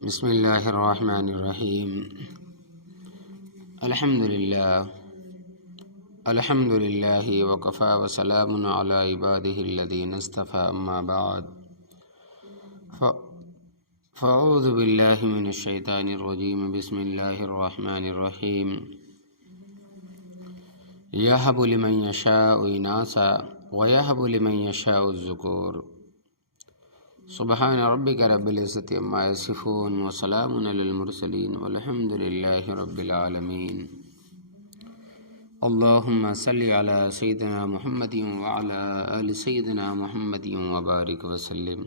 بسم اللہ الرحمن الرحیم۔ الحمد للہ وکفی وسلام علی عبادہ الذین اصطفی، اما بعد فاعوذ باللہ من الشیطان الرجیم، بسم اللہ الرحمن الرحیم۔ یہب لمن یشاء اناثا ویہب لمن یشاء الذکور، سبحان ربک رب العزۃ عما یصفون وسلام علی المرسلین والحمد للہ رب العالمین۔ اللہم صلی علی سیدنا محمد وعلی آل سیدنا محمد وبارک وسلم۔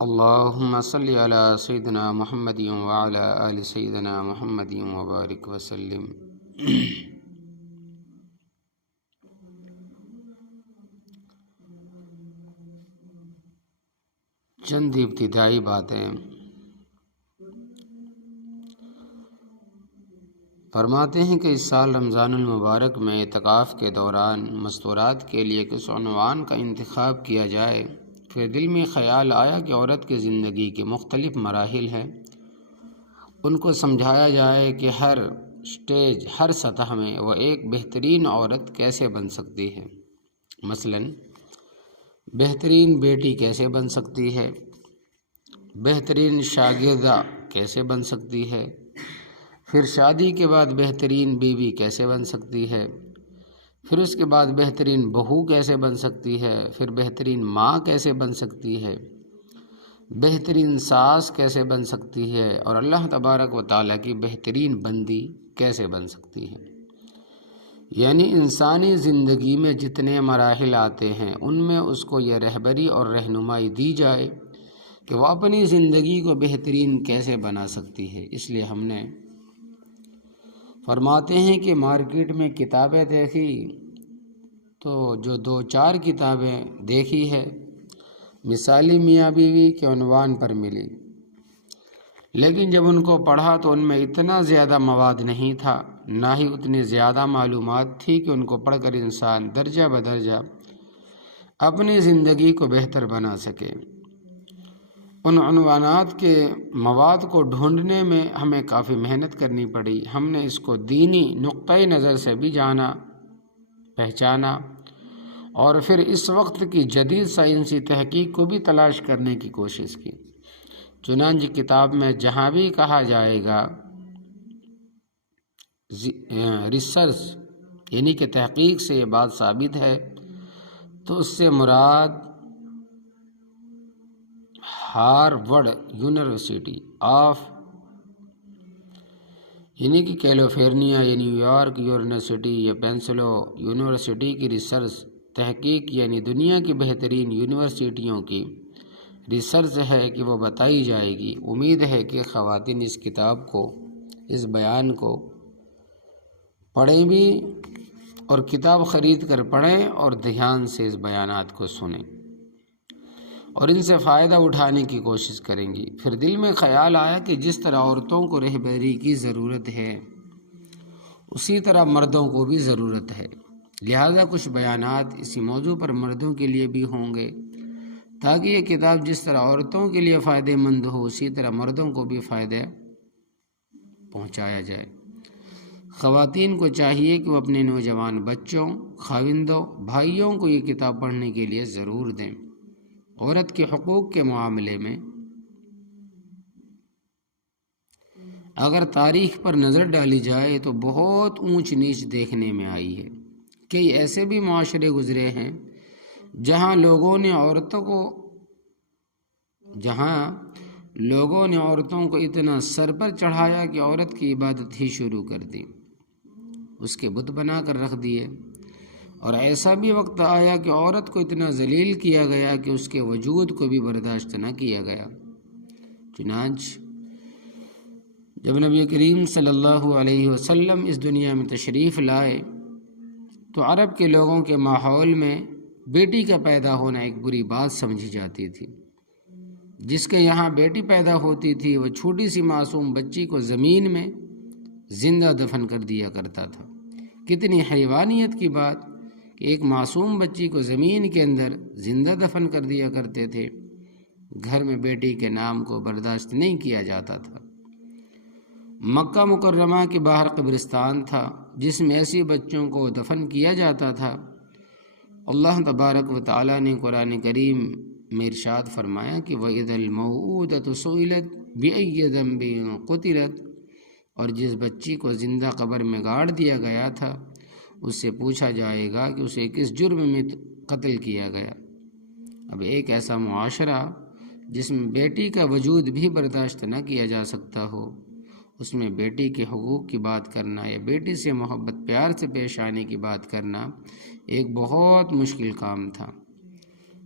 اللہم صلی علی سیدنا محمد وعلی آل سیدنا محمد وبارک وسلم۔ چند ابتدائی باتیں۔ فرماتے ہیں کہ اس سال رمضان المبارک میں اعتکاف کے دوران مستورات کے لیے کس عنوان کا انتخاب کیا جائے۔ پھر دل میں خیال آیا کہ عورت کی زندگی کے مختلف مراحل ہیں، ان کو سمجھایا جائے کہ ہر سٹیج، ہر سطح میں وہ ایک بہترین عورت کیسے بن سکتی ہے۔ مثلاً بہترین بیٹی کیسے بن سکتی ہے، بہترین شاگردہ کیسے بن سکتی ہے، پھر شادی کے بعد بہترین بیوی کیسے بن سکتی ہے، پھر اس کے بعد بہترین بہو کیسے بن سکتی ہے، پھر بہترین ماں کیسے بن سکتی ہے، بہترین ساس کیسے بن سکتی ہے، اور اللہ تبارک و تعالیٰ کی بہترین بندی کیسے بن سکتی ہے۔ یعنی انسانی زندگی میں جتنے مراحل آتے ہیں ان میں اس کو یہ رہبری اور رہنمائی دی جائے کہ وہ اپنی زندگی کو بہترین کیسے بنا سکتی ہے۔ اس لیے ہم نے فرماتے ہیں کہ مارکیٹ میں کتابیں دیکھی تو جو 2-4 کتابیں دیکھی ہے مثالی میاں بیوی کے عنوان پر ملی، لیکن جب ان کو پڑھا تو ان میں اتنا زیادہ مواد نہیں تھا، نہ ہی اتنی زیادہ معلومات تھی کہ ان کو پڑھ کر انسان درجہ بدرجہ اپنی زندگی کو بہتر بنا سکے۔ ان عنوانات کے مواد کو ڈھونڈنے میں ہمیں کافی محنت کرنی پڑی۔ ہم نے اس کو دینی نقطۂ نظر سے بھی جانا، پہچانا، اور پھر اس وقت کی جدید سائنسی تحقیق کو بھی تلاش کرنے کی کوشش کی۔ چنانچہ کتاب میں جہاں بھی کہا جائے گا ریسرچ یعنی کہ تحقیق سے یہ بات ثابت ہے، تو اس سے مراد ہارورڈ یونیورسٹی آف یعنی کہ کیلیفورنیا یا نیو یارک یونیورسٹی یا پینسلو یونیورسٹی کی ریسرچ تحقیق، یعنی دنیا کی بہترین یونیورسٹیوں کی ریسرچ ہے کہ وہ بتائی جائے گی۔ امید ہے کہ خواتین اس کتاب کو، اس بیان کو پڑھیں بھی، اور کتاب خرید کر پڑھیں اور دھیان سے اس بیانات کو سنیں اور ان سے فائدہ اٹھانے کی کوشش کریں گی۔ پھر دل میں خیال آیا کہ جس طرح عورتوں کو رہبری کی ضرورت ہے اسی طرح مردوں کو بھی ضرورت ہے، لہذا کچھ بیانات اسی موضوع پر مردوں کے لیے بھی ہوں گے، تاکہ یہ کتاب جس طرح عورتوں کے لیے فائدہ مند ہو اسی طرح مردوں کو بھی فائدہ پہنچایا جائے۔ خواتین کو چاہیے کہ وہ اپنے نوجوان بچوں، خاوندوں، بھائیوں کو یہ کتاب پڑھنے کے لیے ضرور دیں۔ عورت کے حقوق کے معاملے میں اگر تاریخ پر نظر ڈالی جائے تو بہت اونچ نیچ دیکھنے میں آئی ہے۔ کئی ایسے بھی معاشرے گزرے ہیں جہاں لوگوں نے عورتوں کو اتنا سر پر چڑھایا کہ عورت کی عبادت ہی شروع کر دی، اس کے بت بنا کر رکھ دیے، اور ایسا بھی وقت آیا کہ عورت کو اتنا ذلیل کیا گیا کہ اس کے وجود کو بھی برداشت نہ کیا گیا۔ چنانچہ جب نبی کریم صلی اللہ علیہ وسلم اس دنیا میں تشریف لائے تو عرب کے لوگوں کے ماحول میں بیٹی کا پیدا ہونا ایک بری بات سمجھی جاتی تھی۔ جس کے یہاں بیٹی پیدا ہوتی تھی وہ چھوٹی سی معصوم بچی کو زمین میں زندہ دفن کر دیا کرتا تھا۔ کتنی حیوانیت کی بات کہ ایک معصوم بچی کو زمین کے اندر زندہ دفن کر دیا کرتے تھے، گھر میں بیٹی کے نام کو برداشت نہیں کیا جاتا تھا۔ مکہ مکرمہ کے باہر قبرستان تھا جس میں ایسی بچوں کو دفن کیا جاتا تھا۔ اللہ تبارک و تعالیٰ نے قرآن کریم میں ارشاد فرمایا کہ وَإِذَا الْمَوْءُودَةُ سُئِلَتْ بِأَيِّ ذَنبٍ قُتِلَتْ، اور جس بچی کو زندہ قبر میں گاڑ دیا گیا تھا اس سے پوچھا جائے گا کہ اسے کس جرم میں قتل کیا گیا۔ اب ایک ایسا معاشرہ جس میں بیٹی کا وجود بھی برداشت نہ کیا جا سکتا ہو، اس میں بیٹی کے حقوق کی بات کرنا یا بیٹی سے محبت پیار سے پیش آنے کی بات کرنا ایک بہت مشکل کام تھا،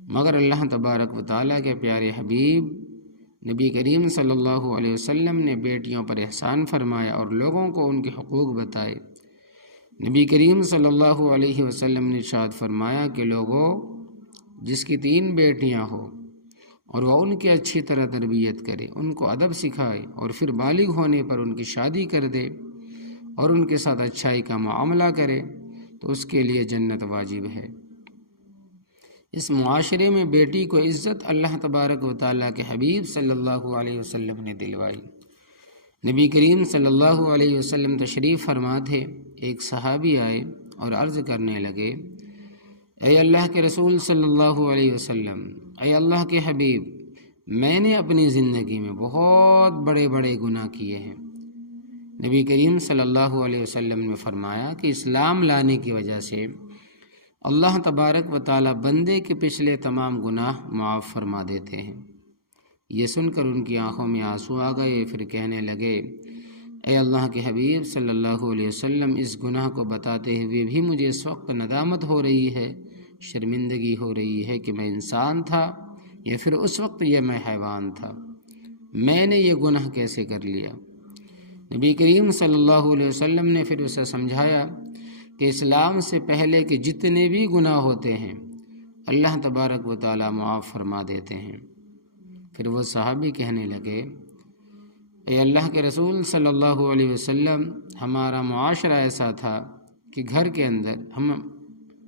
مگر اللہ تبارک و تعالیٰ کے پیارے حبیب نبی کریم صلی اللہ علیہ وسلم نے بیٹیوں پر احسان فرمایا اور لوگوں کو ان کے حقوق بتائے۔ نبی کریم صلی اللہ علیہ وسلم نے ارشاد فرمایا کہ لوگوں، جس کی 3 بیٹیاں ہوں اور وہ ان کی اچھی طرح تربیت کرے، ان کو ادب سکھائے اور پھر بالغ ہونے پر ان کی شادی کر دے اور ان کے ساتھ اچھائی کا معاملہ کرے تو اس کے لیے جنت واجب ہے۔ اس معاشرے میں بیٹی کو عزت اللہ تبارک و تعالیٰ کے حبیب صلی اللہ علیہ وسلم نے دلوائی۔ نبی کریم صلی اللہ علیہ وسلم تشریف فرما تھے، ایک صحابی آئے اور عرض کرنے لگے، اے اللہ کے رسول صلی اللہ علیہ وسلم، اے اللہ کے حبیب، میں نے اپنی زندگی میں بہت بڑے بڑے گناہ کیے ہیں۔ نبی کریم صلی اللہ علیہ وسلم نے فرمایا کہ اسلام لانے کی وجہ سے اللہ تبارک و تعالیٰ بندے کے پچھلے تمام گناہ معاف فرما دیتے ہیں۔ یہ سن کر ان کی آنکھوں میں آنسو آ گئے، پھر کہنے لگے، اے اللہ کے حبیب صلی اللہ علیہ وسلم، اس گناہ کو بتاتے ہوئے بھی مجھے اس وقت ندامت ہو رہی ہے، شرمندگی ہو رہی ہے کہ میں انسان تھا یا پھر اس وقت یہ میں حیوان تھا، میں نے یہ گناہ کیسے کر لیا۔ نبی کریم صلی اللہ علیہ وسلم نے پھر اسے سمجھایا کہ اسلام سے پہلے کے جتنے بھی گناہ ہوتے ہیں اللہ تبارک و تعالیٰ معاف فرما دیتے ہیں۔ پھر وہ صحابی کہنے لگے، اے اللہ کے رسول صلی اللہ علیہ وسلم، ہمارا معاشرہ ایسا تھا کہ گھر کے اندر ہم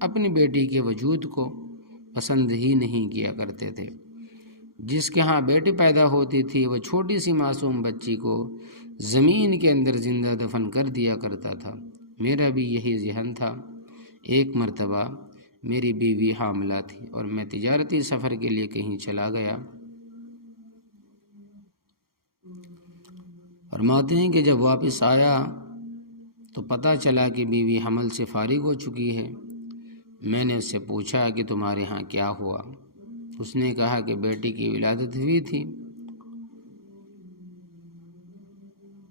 اپنی بیٹی کے وجود کو پسند ہی نہیں کیا کرتے تھے۔ جس کے ہاں بیٹی پیدا ہوتی تھی وہ چھوٹی سی معصوم بچی کو زمین کے اندر زندہ دفن کر دیا کرتا تھا۔ میرا بھی یہی ذہن تھا۔ ایک مرتبہ میری بیوی حاملہ تھی اور میں تجارتی سفر کے لیے کہیں چلا گیا۔ فرماتے ہیں کہ جب واپس آیا تو پتہ چلا کہ بیوی حمل سے فارغ ہو چکی ہے۔ میں نے اس سے پوچھا کہ تمہارے ہاں کیا ہوا؟ اس نے کہا کہ بیٹی کی ولادت ہوئی تھی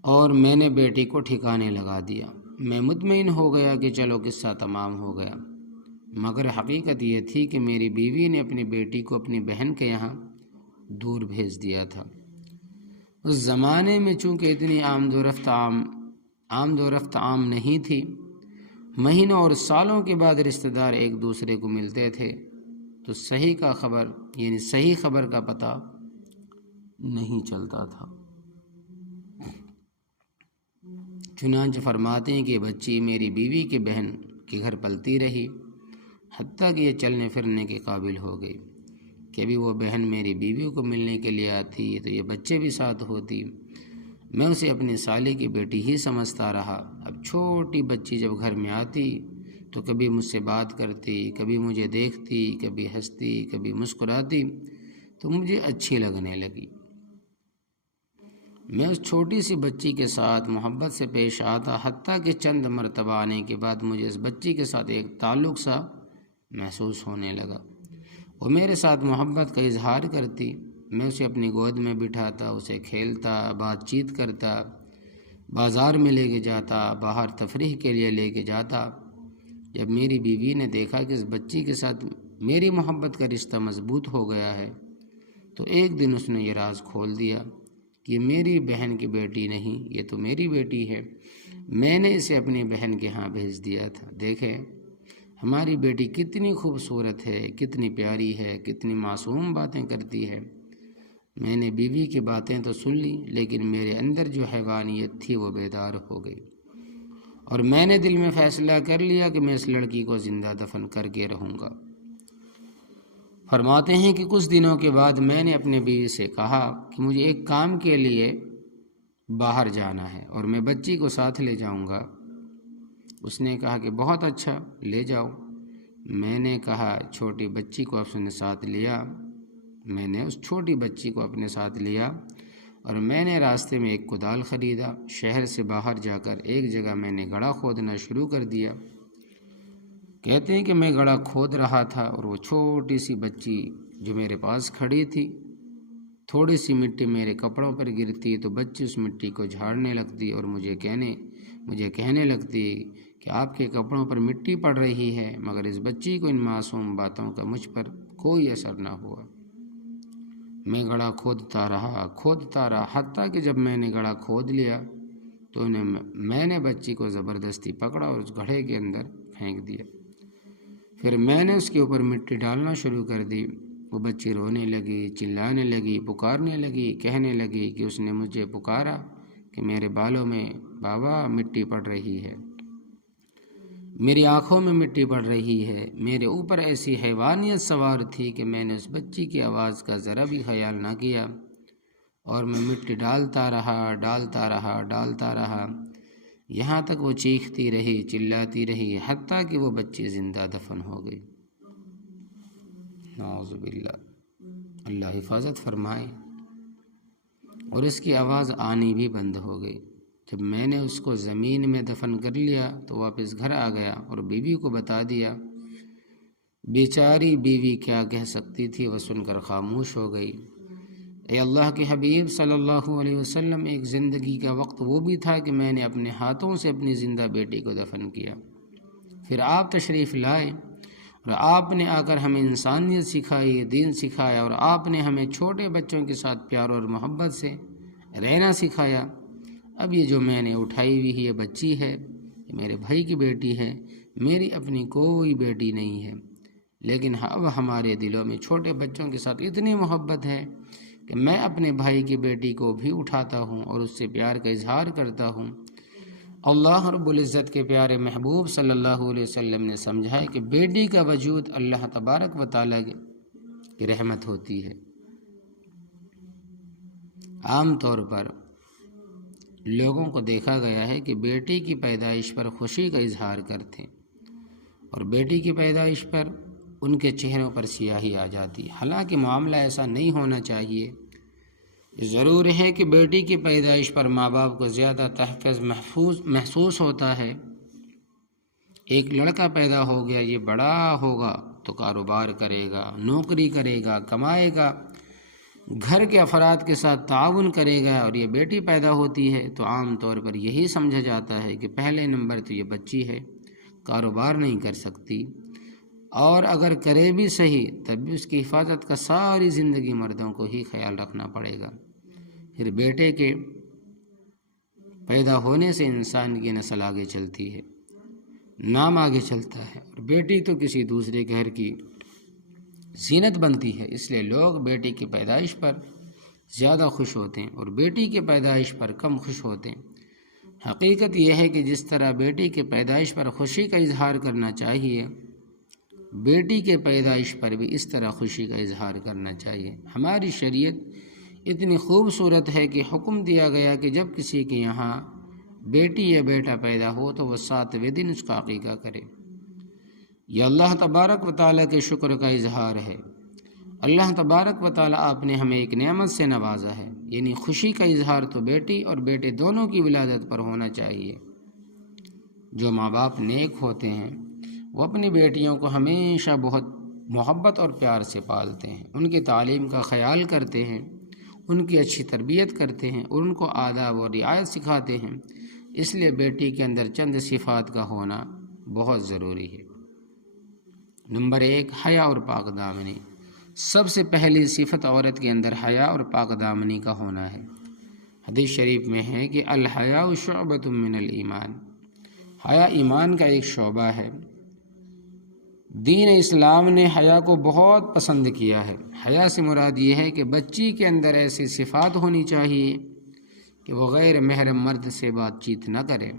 اور میں نے بیٹی کو ٹھکانے لگا دیا۔ میں مطمئن ہو گیا کہ چلو قصہ تمام ہو گیا، مگر حقیقت یہ تھی کہ میری بیوی نے اپنی بیٹی کو اپنی بہن کے یہاں دور بھیج دیا تھا۔ اس زمانے میں چونکہ اتنی آمد و رفت عام نہیں تھی، مہینوں اور سالوں کے بعد رشتہ دار ایک دوسرے کو ملتے تھے تو صحیح خبر کا پتہ نہیں چلتا تھا۔ چنانچہ فرماتے ہیں کہ بچی میری بیوی کے بہن کے گھر پلتی رہی، حتیٰ کہ یہ چلنے پھرنے کے قابل ہو گئی۔ کبھی وہ بہن میری بیوی کو ملنے کے لیے آتی تو یہ بچے بھی ساتھ ہوتی۔ میں اسے اپنی سالے کی بیٹی ہی سمجھتا رہا۔ اب چھوٹی بچی جب گھر میں آتی تو کبھی مجھ سے بات کرتی، کبھی مجھے دیکھتی، کبھی ہنستی، کبھی مسکراتی تو مجھے اچھی لگنے لگی۔ میں اس چھوٹی سی بچی کے ساتھ محبت سے پیش آتا، حتیٰ کہ چند مرتبہ آنے کے بعد مجھے اس بچی کے ساتھ ایک تعلق سا محسوس ہونے لگا۔ وہ میرے ساتھ محبت کا اظہار کرتی، میں اسے اپنی گود میں بٹھاتا، اسے کھیلتا، بات چیت کرتا، بازار میں لے کے جاتا، باہر تفریح کے لیے لے کے جاتا۔ جب میری بیوی نے دیکھا کہ اس بچی کے ساتھ میری محبت کا رشتہ مضبوط ہو گیا ہے تو ایک دن اس نے یہ راز کھول دیا کہ میری بہن کی بیٹی نہیں، یہ تو میری بیٹی ہے، میں نے اسے اپنی بہن کے ہاں بھیج دیا تھا۔ دیکھیں ہماری بیٹی کتنی خوبصورت ہے، کتنی پیاری ہے، کتنی معصوم باتیں کرتی ہے۔ میں نے بیوی کی باتیں تو سن لی، لیکن میرے اندر جو حیوانیت تھی وہ بیدار ہو گئی اور میں نے دل میں فیصلہ کر لیا کہ میں اس لڑکی کو زندہ دفن کر کے رہوں گا۔ فرماتے ہیں کہ کچھ دنوں کے بعد میں نے اپنے بیوی سے کہا کہ مجھے ایک کام کے لیے باہر جانا ہے اور میں بچی کو ساتھ لے جاؤں گا۔ اس نے کہا کہ بہت اچھا، لے جاؤ۔ میں نے کہا چھوٹی بچی کو اپنے ساتھ لیا۔ میں نے اس چھوٹی بچی کو اپنے ساتھ لیا اور میں نے راستے میں ایک کدال خریدا۔ شہر سے باہر جا کر ایک جگہ میں نے گڑھا کھودنا شروع کر دیا۔ کہتے ہیں کہ میں گڑھا کھود رہا تھا اور وہ چھوٹی سی بچی جو میرے پاس کھڑی تھی، تھوڑی سی مٹی میرے کپڑوں پر گرتی تو بچی اس مٹی کو جھاڑنے لگتی اور مجھے کہنے لگتی کہ آپ کے کپڑوں پر مٹی پڑ رہی ہے، مگر اس بچی کو ان معصوم باتوں کا مجھ پر کوئی اثر نہ ہوا۔ میں گڑھا کھودتا رہا حتیٰ کہ جب میں نے گڑھا کھود لیا تو میں نے بچی کو زبردستی پکڑا اور اس گڑھے کے اندر پھینک دیا۔ پھر میں نے اس کے اوپر مٹی ڈالنا شروع کر دی۔ وہ بچی رونے لگی، چلانے لگی، پکارنے لگی، کہنے لگی کہ اس نے مجھے پکارا کہ میرے بالوں میں بابا مٹی پڑ رہی ہے، میری آنکھوں میں مٹی پڑ رہی ہے۔ میرے اوپر ایسی حیوانیت سوار تھی کہ میں نے اس بچی کی آواز کا ذرا بھی خیال نہ کیا اور میں مٹی ڈالتا رہا یہاں تک وہ چیختی رہی، چلاتی رہی، حتیٰ کہ وہ بچی زندہ دفن ہو گئی۔ نعوذ باللہ، اللہ حفاظت فرمائے۔ اور اس کی آواز آنی بھی بند ہو گئی۔ جب میں نے اس کو زمین میں دفن کر لیا تو واپس گھر آ گیا اور بیوی کو بتا دیا۔ بیچاری بیوی کیا کہہ سکتی تھی، وہ سن کر خاموش ہو گئی۔ اے اللہ کے حبیب صلی اللہ علیہ وسلم، ایک زندگی کا وقت وہ بھی تھا کہ میں نے اپنے ہاتھوں سے اپنی زندہ بیٹی کو دفن کیا۔ پھر آپ تشریف لائے اور آپ نے آ کر ہمیں انسانیت سکھائی، دین سکھایا، اور آپ نے ہمیں چھوٹے بچوں کے ساتھ پیار اور محبت سے رہنا سکھایا۔ اب یہ جو میں نے اٹھائی ہوئی یہ بچی ہے، یہ میرے بھائی کی بیٹی ہے، میری اپنی کوئی بیٹی نہیں ہے، لیکن اب ہمارے دلوں میں چھوٹے بچوں کے ساتھ اتنی محبت ہے کہ میں اپنے بھائی کی بیٹی کو بھی اٹھاتا ہوں اور اس سے پیار کا اظہار کرتا ہوں۔ اللہ رب العزت کے پیارے محبوب صلی اللہ علیہ وسلم نے سمجھایا کہ بیٹی کا وجود اللہ تبارک و تعالیٰ کی رحمت ہوتی ہے۔ عام طور پر لوگوں کو دیکھا گیا ہے کہ بیٹی کی پیدائش پر خوشی کا اظہار کرتے اور بیٹی کی پیدائش پر ان کے چہروں پر سیاہی آ جاتی۔ حالانکہ معاملہ ایسا نہیں ہونا چاہیے۔ ضرور ہے کہ بیٹی کی پیدائش پر ماں باپ کو زیادہ تحفظ محسوس ہوتا ہے۔ ایک لڑکا پیدا ہو گیا، یہ بڑا ہوگا تو کاروبار کرے گا، نوکری کرے گا، کمائے گا، گھر کے افراد کے ساتھ تعاون کرے گا، اور یہ بیٹی پیدا ہوتی ہے تو عام طور پر یہی سمجھا جاتا ہے کہ پہلے نمبر تو یہ بچی ہے، کاروبار نہیں کر سکتی، اور اگر کرے بھی صحیح تب بھی اس کی حفاظت کا ساری زندگی مردوں کو ہی خیال رکھنا پڑے گا۔ پھر بیٹے کے پیدا ہونے سے انسان کی نسل آگے چلتی ہے، نام آگے چلتا ہے، اور بیٹی تو کسی دوسرے گھر کی زینت بنتی ہے۔ اس لیے لوگ بیٹی کی پیدائش پر زیادہ خوش ہوتے ہیں اور بیٹی کی پیدائش پر کم خوش ہوتے ہیں۔ حقیقت یہ ہے کہ جس طرح بیٹی کی پیدائش پر خوشی کا اظہار کرنا چاہیے، بیٹی کے پیدائش پر بھی اس طرح خوشی کا اظہار کرنا چاہیے۔ ہماری شریعت اتنی خوبصورت ہے کہ حکم دیا گیا کہ جب کسی کے یہاں بیٹی یا بیٹا پیدا ہو تو وہ 7ویں دن اس کا عقیقہ کرے۔ یہ اللہ تبارک و تعالیٰ کے شکر کا اظہار ہے۔ اللہ تبارک و تعالیٰ آپ نے ہمیں ایک نعمت سے نوازا ہے، یعنی خوشی کا اظہار تو بیٹی اور بیٹے دونوں کی ولادت پر ہونا چاہیے۔ جو ماں باپ نیک ہوتے ہیں وہ اپنی بیٹیوں کو ہمیشہ بہت محبت اور پیار سے پالتے ہیں، ان کی تعلیم کا خیال کرتے ہیں، ان کی اچھی تربیت کرتے ہیں اور ان کو آداب و رعایت سکھاتے ہیں۔ اس لیے بیٹی کے اندر چند صفات کا ہونا بہت ضروری ہے۔ نمبر 1، حیا اور پاک دامنی۔ سب سے پہلی صفت عورت کے اندر حیا اور پاک دامنی کا ہونا ہے۔ حدیث شریف میں ہے کہ الحیاء شعبۃ من الایمان، حیا ایمان کا ایک شعبہ ہے۔ دین اسلام نے حیا کو بہت پسند کیا ہے۔ حیا سے مراد یہ ہے کہ بچی کے اندر ایسی صفات ہونی چاہیے کہ وہ غیر محرم مرد سے بات چیت نہ کرے،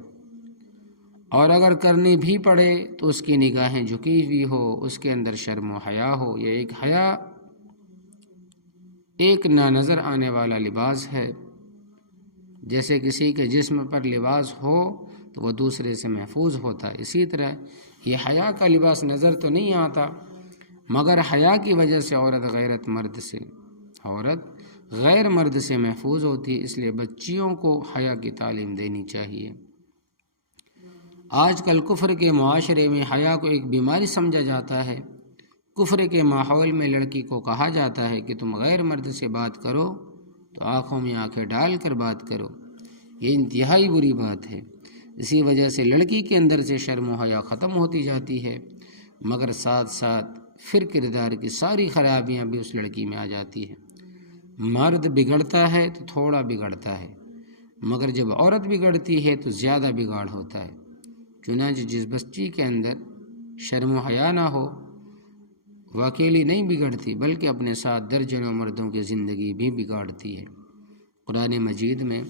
اور اگر کرنی بھی پڑے تو اس کی نگاہیں جھکی ہوئی ہو، اس کے اندر شرم و حیا ہو۔ یہ ایک حیا ایک نہ نظر آنے والا لباس ہے۔ جیسے کسی کے جسم پر لباس ہو تو وہ دوسرے سے محفوظ ہوتا ہے، اسی طرح یہ حیا کا لباس نظر تو نہیں آتا، مگر حیا کی وجہ سے عورت غیر مرد سے محفوظ ہوتی ہے۔ اس لیے بچیوں کو حیا کی تعلیم دینی چاہیے۔ آج کل کفر کے معاشرے میں حیا کو ایک بیماری سمجھا جاتا ہے۔ کفر کے ماحول میں لڑکی کو کہا جاتا ہے کہ تم غیر مرد سے بات کرو تو آنکھوں میں آنکھیں ڈال کر بات کرو۔ یہ انتہائی بری بات ہے۔ اسی وجہ سے لڑکی کے اندر سے شرم و حیا ختم ہوتی جاتی ہے، مگر ساتھ ساتھ پھر کردار کی ساری خرابیاں بھی اس لڑکی میں آ جاتی ہیں۔ مرد بگڑتا ہے تو تھوڑا بگڑتا ہے، مگر جب عورت بگڑتی ہے تو زیادہ بگاڑ ہوتا ہے۔ چنانچہ جس بچی کے اندر شرم و حیا نہ ہو وہ اکیلی نہیں بگڑتی، بلکہ اپنے ساتھ درجنوں مردوں کی زندگی بھی بگاڑتی ہے۔ قرآن مجید میں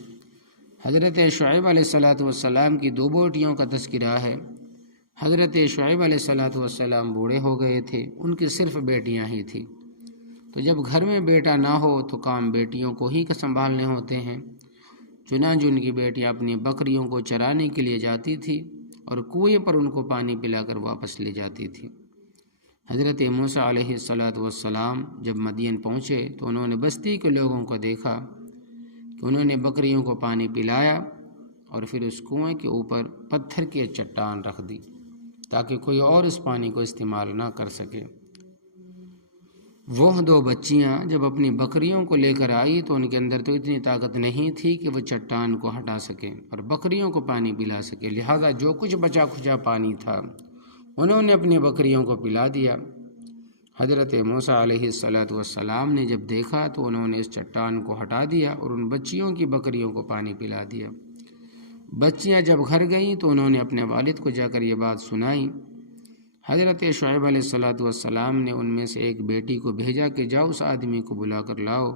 حضرت شعیب علیہ السلام کی 2 بیٹیوں کا تذکرہ ہے۔ حضرت شعیب علیہ السلام بوڑھے ہو گئے تھے، ان کی صرف بیٹیاں ہی تھیں، تو جب گھر میں بیٹا نہ ہو تو کام بیٹیوں کو ہی سنبھالنے ہوتے ہیں۔ چنانچہ ان کی بیٹیاں اپنی بکریوں کو چرانے کے لیے جاتی تھی اور کنویں پر ان کو پانی پلا کر واپس لے جاتی تھی۔ حضرت موسیٰ علیہ السلام جب مدین پہنچے تو انہوں نے بستی کے لوگوں کو دیکھا کہ انہوں نے بکریوں کو پانی پلایا اور پھر اس کنویں کے اوپر پتھر کی چٹان رکھ دی تاکہ کوئی اور اس پانی کو استعمال نہ کر سکے۔ وہ 2 بچیاں جب اپنی بکریوں کو لے کر آئی تو ان کے اندر تو اتنی طاقت نہیں تھی کہ وہ چٹان کو ہٹا سکیں اور بکریوں کو پانی پلا سکے، لہذا جو کچھ بچا کھچا پانی تھا انہوں نے اپنی بکریوں کو پلا دیا۔ حضرت موسیٰ علیہ السلام نے جب دیکھا تو انہوں نے اس چٹان کو ہٹا دیا اور ان بچیوں کی بکریوں کو پانی پلا دیا۔ بچیاں جب گھر گئیں تو انہوں نے اپنے والد کو جا کر یہ بات سنائی۔ حضرت شعیب علیہ السلام نے ان میں سے ایک بیٹی کو بھیجا کہ جاؤ اس آدمی کو بلا کر لاؤ۔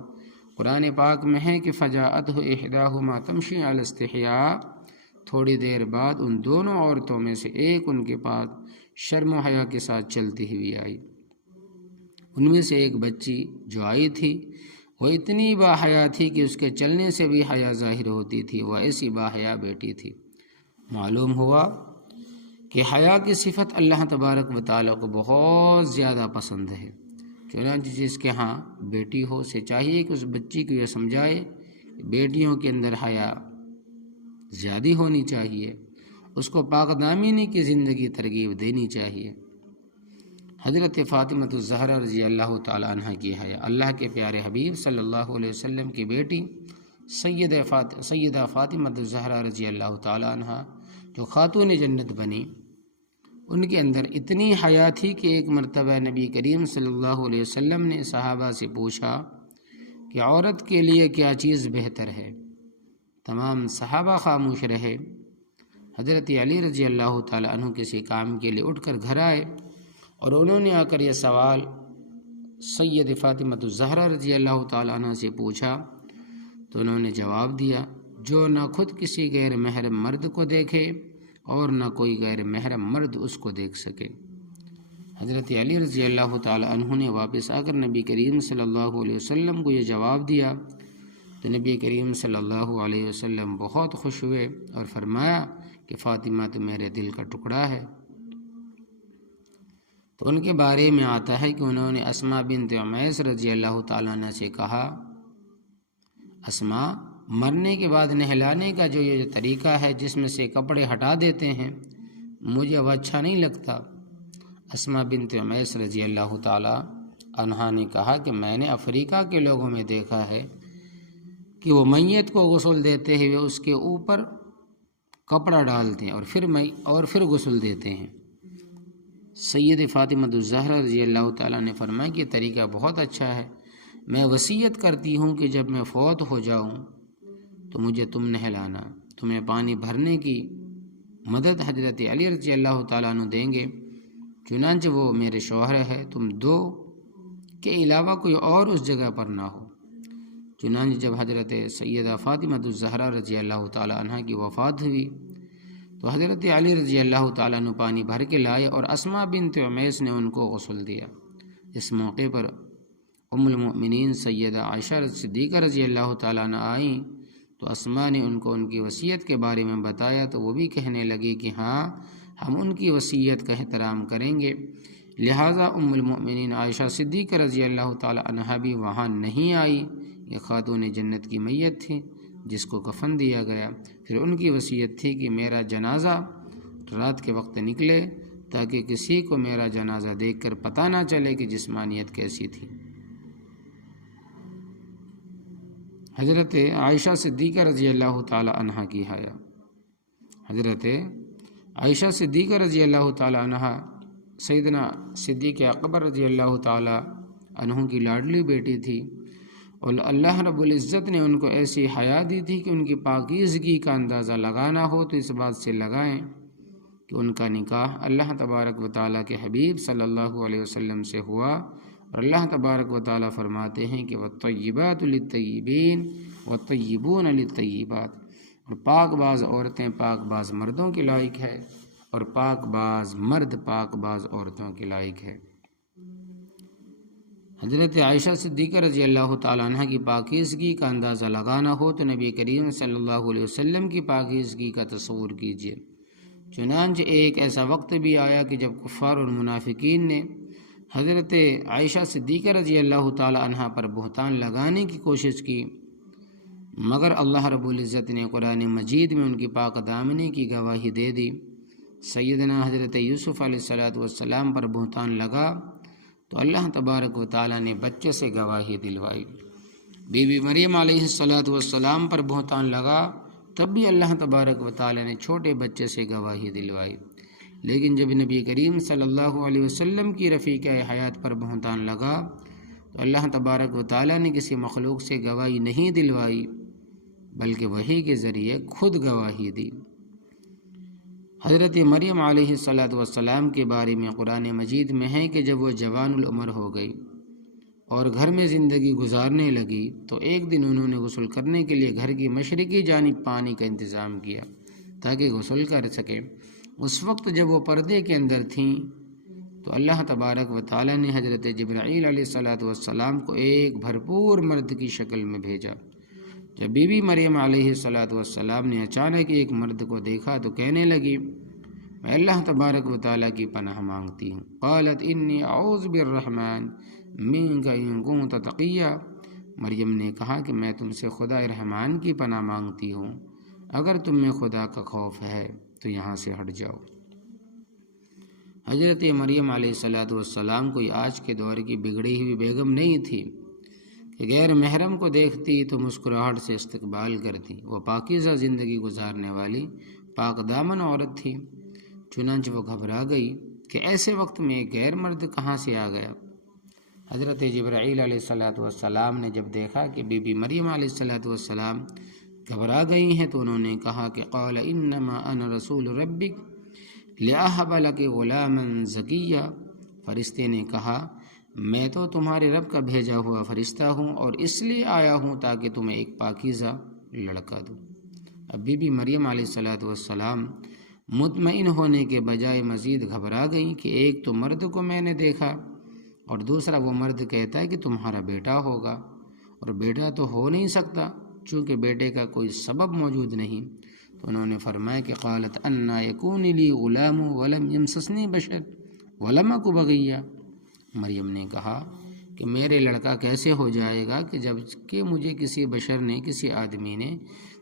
قرآن پاک میں ہے کہ فجاءتہ احداہما تمشی علی استحیاء، تھوڑی دیر بعد ان دونوں عورتوں میں سے ایک ان کے پاس شرم و حیا کے ساتھ چلتی ہوئی آئی۔ ان میں سے ایک بچی جو آئی تھی وہ اتنی باحیا تھی کہ اس کے چلنے سے بھی حیا ظاہر ہوتی تھی، وہ ایسی باحیا بیٹی تھی۔ معلوم ہوا کہ حیا کی صفت اللہ تبارک و تعالیٰ کو بہت زیادہ پسند ہے۔ چنانچہ جس کے ہاں بیٹی ہو اسے چاہیے کہ اس بچی کو یہ سمجھائے کہ بیٹیوں کے اندر حیا زیادہ ہونی چاہیے، اس کو پاک دامنی کی زندگی ترغیب دینی چاہیے۔ حضرت فاطمہ الزہرا رضی اللہ تعالیٰ عنہ کی حیا، اللہ کے پیارے حبیب صلی اللہ علیہ وسلم کی بیٹی سیدہ فاطمہ الزہرا رضی اللہ تعالیٰ عنہ جو خاتون جنت بنی، ان کے اندر اتنی حیا تھی کہ ایک مرتبہ نبی کریم صلی اللہ علیہ وسلم نے صحابہ سے پوچھا کہ عورت کے لیے کیا چیز بہتر ہے؟ تمام صحابہ خاموش رہے۔ حضرت علی رضی اللہ تعالیٰ عنہ کسی کام کے لیے اٹھ کر گھر آئے اور انہوں نے آ کر یہ سوال سید فاطمہ الزہرا رضی اللہ تعالیٰ عنہ سے پوچھا تو انہوں نے جواب دیا، جو نہ خود کسی غیر محرم مرد کو دیکھے اور نہ کوئی غیر محرم مرد اس کو دیکھ سکے۔ حضرت علی رضی اللہ تعالیٰ عنہ نے واپس آ کر نبی کریم صلی اللہ علیہ وسلم کو یہ جواب دیا تو نبی کریم صلی اللہ علیہ وسلم بہت خوش ہوئے اور فرمایا کہ فاطمہ تو میرے دل کا ٹکڑا ہے۔ تو ان کے بارے میں آتا ہے کہ انہوں نے اسماء بنت عمیس رضی اللہ تعالیٰ عنہ سے کہا، اسماء، مرنے کے بعد نہلانے کا جو یہ طریقہ ہے جس میں سے کپڑے ہٹا دیتے ہیں مجھے وہ اچھا نہیں لگتا۔ اسماء بنت عمیس رضی اللہ تعالیٰ عنہا نے کہا کہ میں نے افریقہ کے لوگوں میں دیکھا ہے کہ وہ میت کو غسل دیتے ہوئے اس کے اوپر کپڑا ڈالتے ہیں اور پھر غسل دیتے ہیں۔ سید فاطمہ الزہرا رضی اللہ تعالیٰ نے فرمایا کہ یہ طریقہ بہت اچھا ہے، میں وصیت کرتی ہوں کہ جب میں فوت ہو جاؤں تو مجھے تم نہلانا، تمہیں پانی بھرنے کی مدد حضرت علی رضی اللہ تعالیٰ عنہ دیں گے، چنانچہ وہ میرے شوہر ہے، تم 2 کے علاوہ کوئی اور اس جگہ پر نہ ہو۔ چنانچہ جب حضرت سیدہ فاطمہ الزہرا رضی اللہ تعالیٰ عنہ کی وفات ہوئی تو حضرت علی رضی اللہ تعالیٰ عنہ پانی بھر کے لائے اور اسماء بنت عمیس نے ان کو غسل دیا۔ اس موقع پر ام المؤمنین سیدہ عائشہ صدیقہ رضی اللہ تعالیٰ عنہ آئیں تو اسماء نے ان کو ان کی وصیت کے بارے میں بتایا تو وہ بھی کہنے لگی کہ ہاں ہم ان کی وصیت کا احترام کریں گے۔ لہٰذا ام المؤمنین عائشہ صدیقہ رضی اللہ تعالیٰ عنہ بھی وہاں نہیں آئی۔ یہ خاتون جنت کی میت تھی جس کو کفن دیا گیا۔ پھر ان کی وصیت تھی کہ میرا جنازہ رات کے وقت نکلے تاکہ کسی کو میرا جنازہ دیکھ کر پتہ نہ چلے کہ جسمانیت کیسی تھی۔ حضرت عائشہ صدیقہ رضی اللہ تعالی عنہ کی حیا۔ حضرت عائشہ صدیقہ رضی اللہ تعالی عنہ سیدنا صدیق اکبر رضی اللہ تعالی عنہ کی لاڈلی بیٹی تھی، اور اللہ رب العزت نے ان کو ایسی حیا دی تھی کہ ان کی پاکیزگی کا اندازہ لگانا ہو تو اس بات سے لگائیں کہ ان کا نکاح اللہ تبارک و تعالیٰ کے حبیب صلی اللہ علیہ وسلم سے ہوا، اور اللہ تبارک و تعالیٰ فرماتے ہیں کہ وَالطَّيِّبَاتُ لِلطَّيِّبِينَ وَالطَّيِّبُونَ لِلطَّيِّبَاتِ، اور پاک باز عورتیں پاک باز مردوں کے لائق ہے، اور پاک باز مرد پاک باز عورتوں کے لائق ہے۔ حضرت عائشہ صدیقہ رضی اللہ تعالیٰ عنہ کی پاکیزگی کا اندازہ لگانا ہو تو نبی کریم صلی اللہ علیہ وسلم کی پاکیزگی کا تصور کیجیے۔ چنانچہ ایک ایسا وقت بھی آیا کہ جب کفار اور منافقین نے حضرت عائشہ صدیقہ رضی اللہ تعالیٰ عنہ پر بہتان لگانے کی کوشش کی، مگر اللہ رب العزت نے قرآن مجید میں ان کی پاک دامنی کی گواہی دے دی۔ سیدنا حضرت یوسف علیہ السلام پر بہتان لگا تو اللہ تبارک و تعالیٰ نے بچے سے گواہی دلوائی۔ بی بی مریم علیہ السلام پر بہتان لگا تب بھی اللہ تبارک و تعالیٰ نے چھوٹے بچے سے گواہی دلوائی۔ لیکن جب نبی کریم صلی اللہ علیہ وسلم کی رفیق حیات پر بہتان لگا تو اللہ تبارک و تعالیٰ نے کسی مخلوق سے گواہی نہیں دلوائی بلکہ وحی کے ذریعے خود گواہی دی۔ حضرت مریم علیہ السلام کے بارے میں قرآن مجید میں ہے کہ جب وہ جوان العمر ہو گئی اور گھر میں زندگی گزارنے لگی تو ایک دن انہوں نے غسل کرنے کے لیے گھر کی مشرقی جانب پانی کا انتظام کیا تاکہ غسل کر سکیں۔ اس وقت جب وہ پردے کے اندر تھیں تو اللہ تبارک و تعالیٰ نے حضرت جبرائیل علیہ السلام کو ایک بھرپور مرد کی شکل میں بھیجا۔ جب بی بی مریم علیہ السلام نے اچانک ایک مرد کو دیکھا تو کہنے لگی میں اللہ تبارک و تعالیٰ کی پناہ مانگتی ہوں۔ قالت انی اعوذ بالرحمن منک ان کنت تقیا، مریم نے کہا کہ میں تم سے خدا رحمان کی پناہ مانگتی ہوں، اگر تم میں خدا کا خوف ہے تو یہاں سے ہٹ جاؤ۔ حضرت مریم علیہ السلام کوئی آج کے دور کی بگڑی ہوئی بیگم نہیں تھی کہ غیر محرم کو دیکھتی تو مسکراہٹ سے استقبال کرتی۔ وہ پاکیزہ زندگی گزارنے والی پاک دامن عورت تھی۔ چنانچہ وہ گھبرا گئی کہ ایسے وقت میں ایک غیر مرد کہاں سے آ گیا۔ حضرت جبرائیل علیہ السلام نے جب دیکھا کہ بی بی مریم علیہ السلام گھبرا گئی ہیں تو انہوں نے کہا کہ قال انما انا رسول ربک لأہب لک غلاما زکیہ، فرشتے نے کہا میں تو تمہارے رب کا بھیجا ہوا فرشتہ ہوں اور اس لیے آیا ہوں تاکہ تمہیں ایک پاکیزہ لڑکا دوں۔ اب بی بی مریم علیہ السلام مطمئن ہونے کے بجائے مزید گھبرا گئیں کہ ایک تو مرد کو میں نے دیکھا اور دوسرا وہ مرد کہتا ہے کہ تمہارا بیٹا ہوگا، اور بیٹا تو ہو نہیں سکتا چونکہ بیٹے کا کوئی سبب موجود نہیں۔ تو انہوں نے فرمایا کہ قالت انا یکون لی غلام ولم یمسسنی بشر ولم اک بغیہ، مریم نے کہا کہ میرے لڑکا کیسے ہو جائے گا کہ جب کہ مجھے کسی بشر نے، کسی آدمی نے،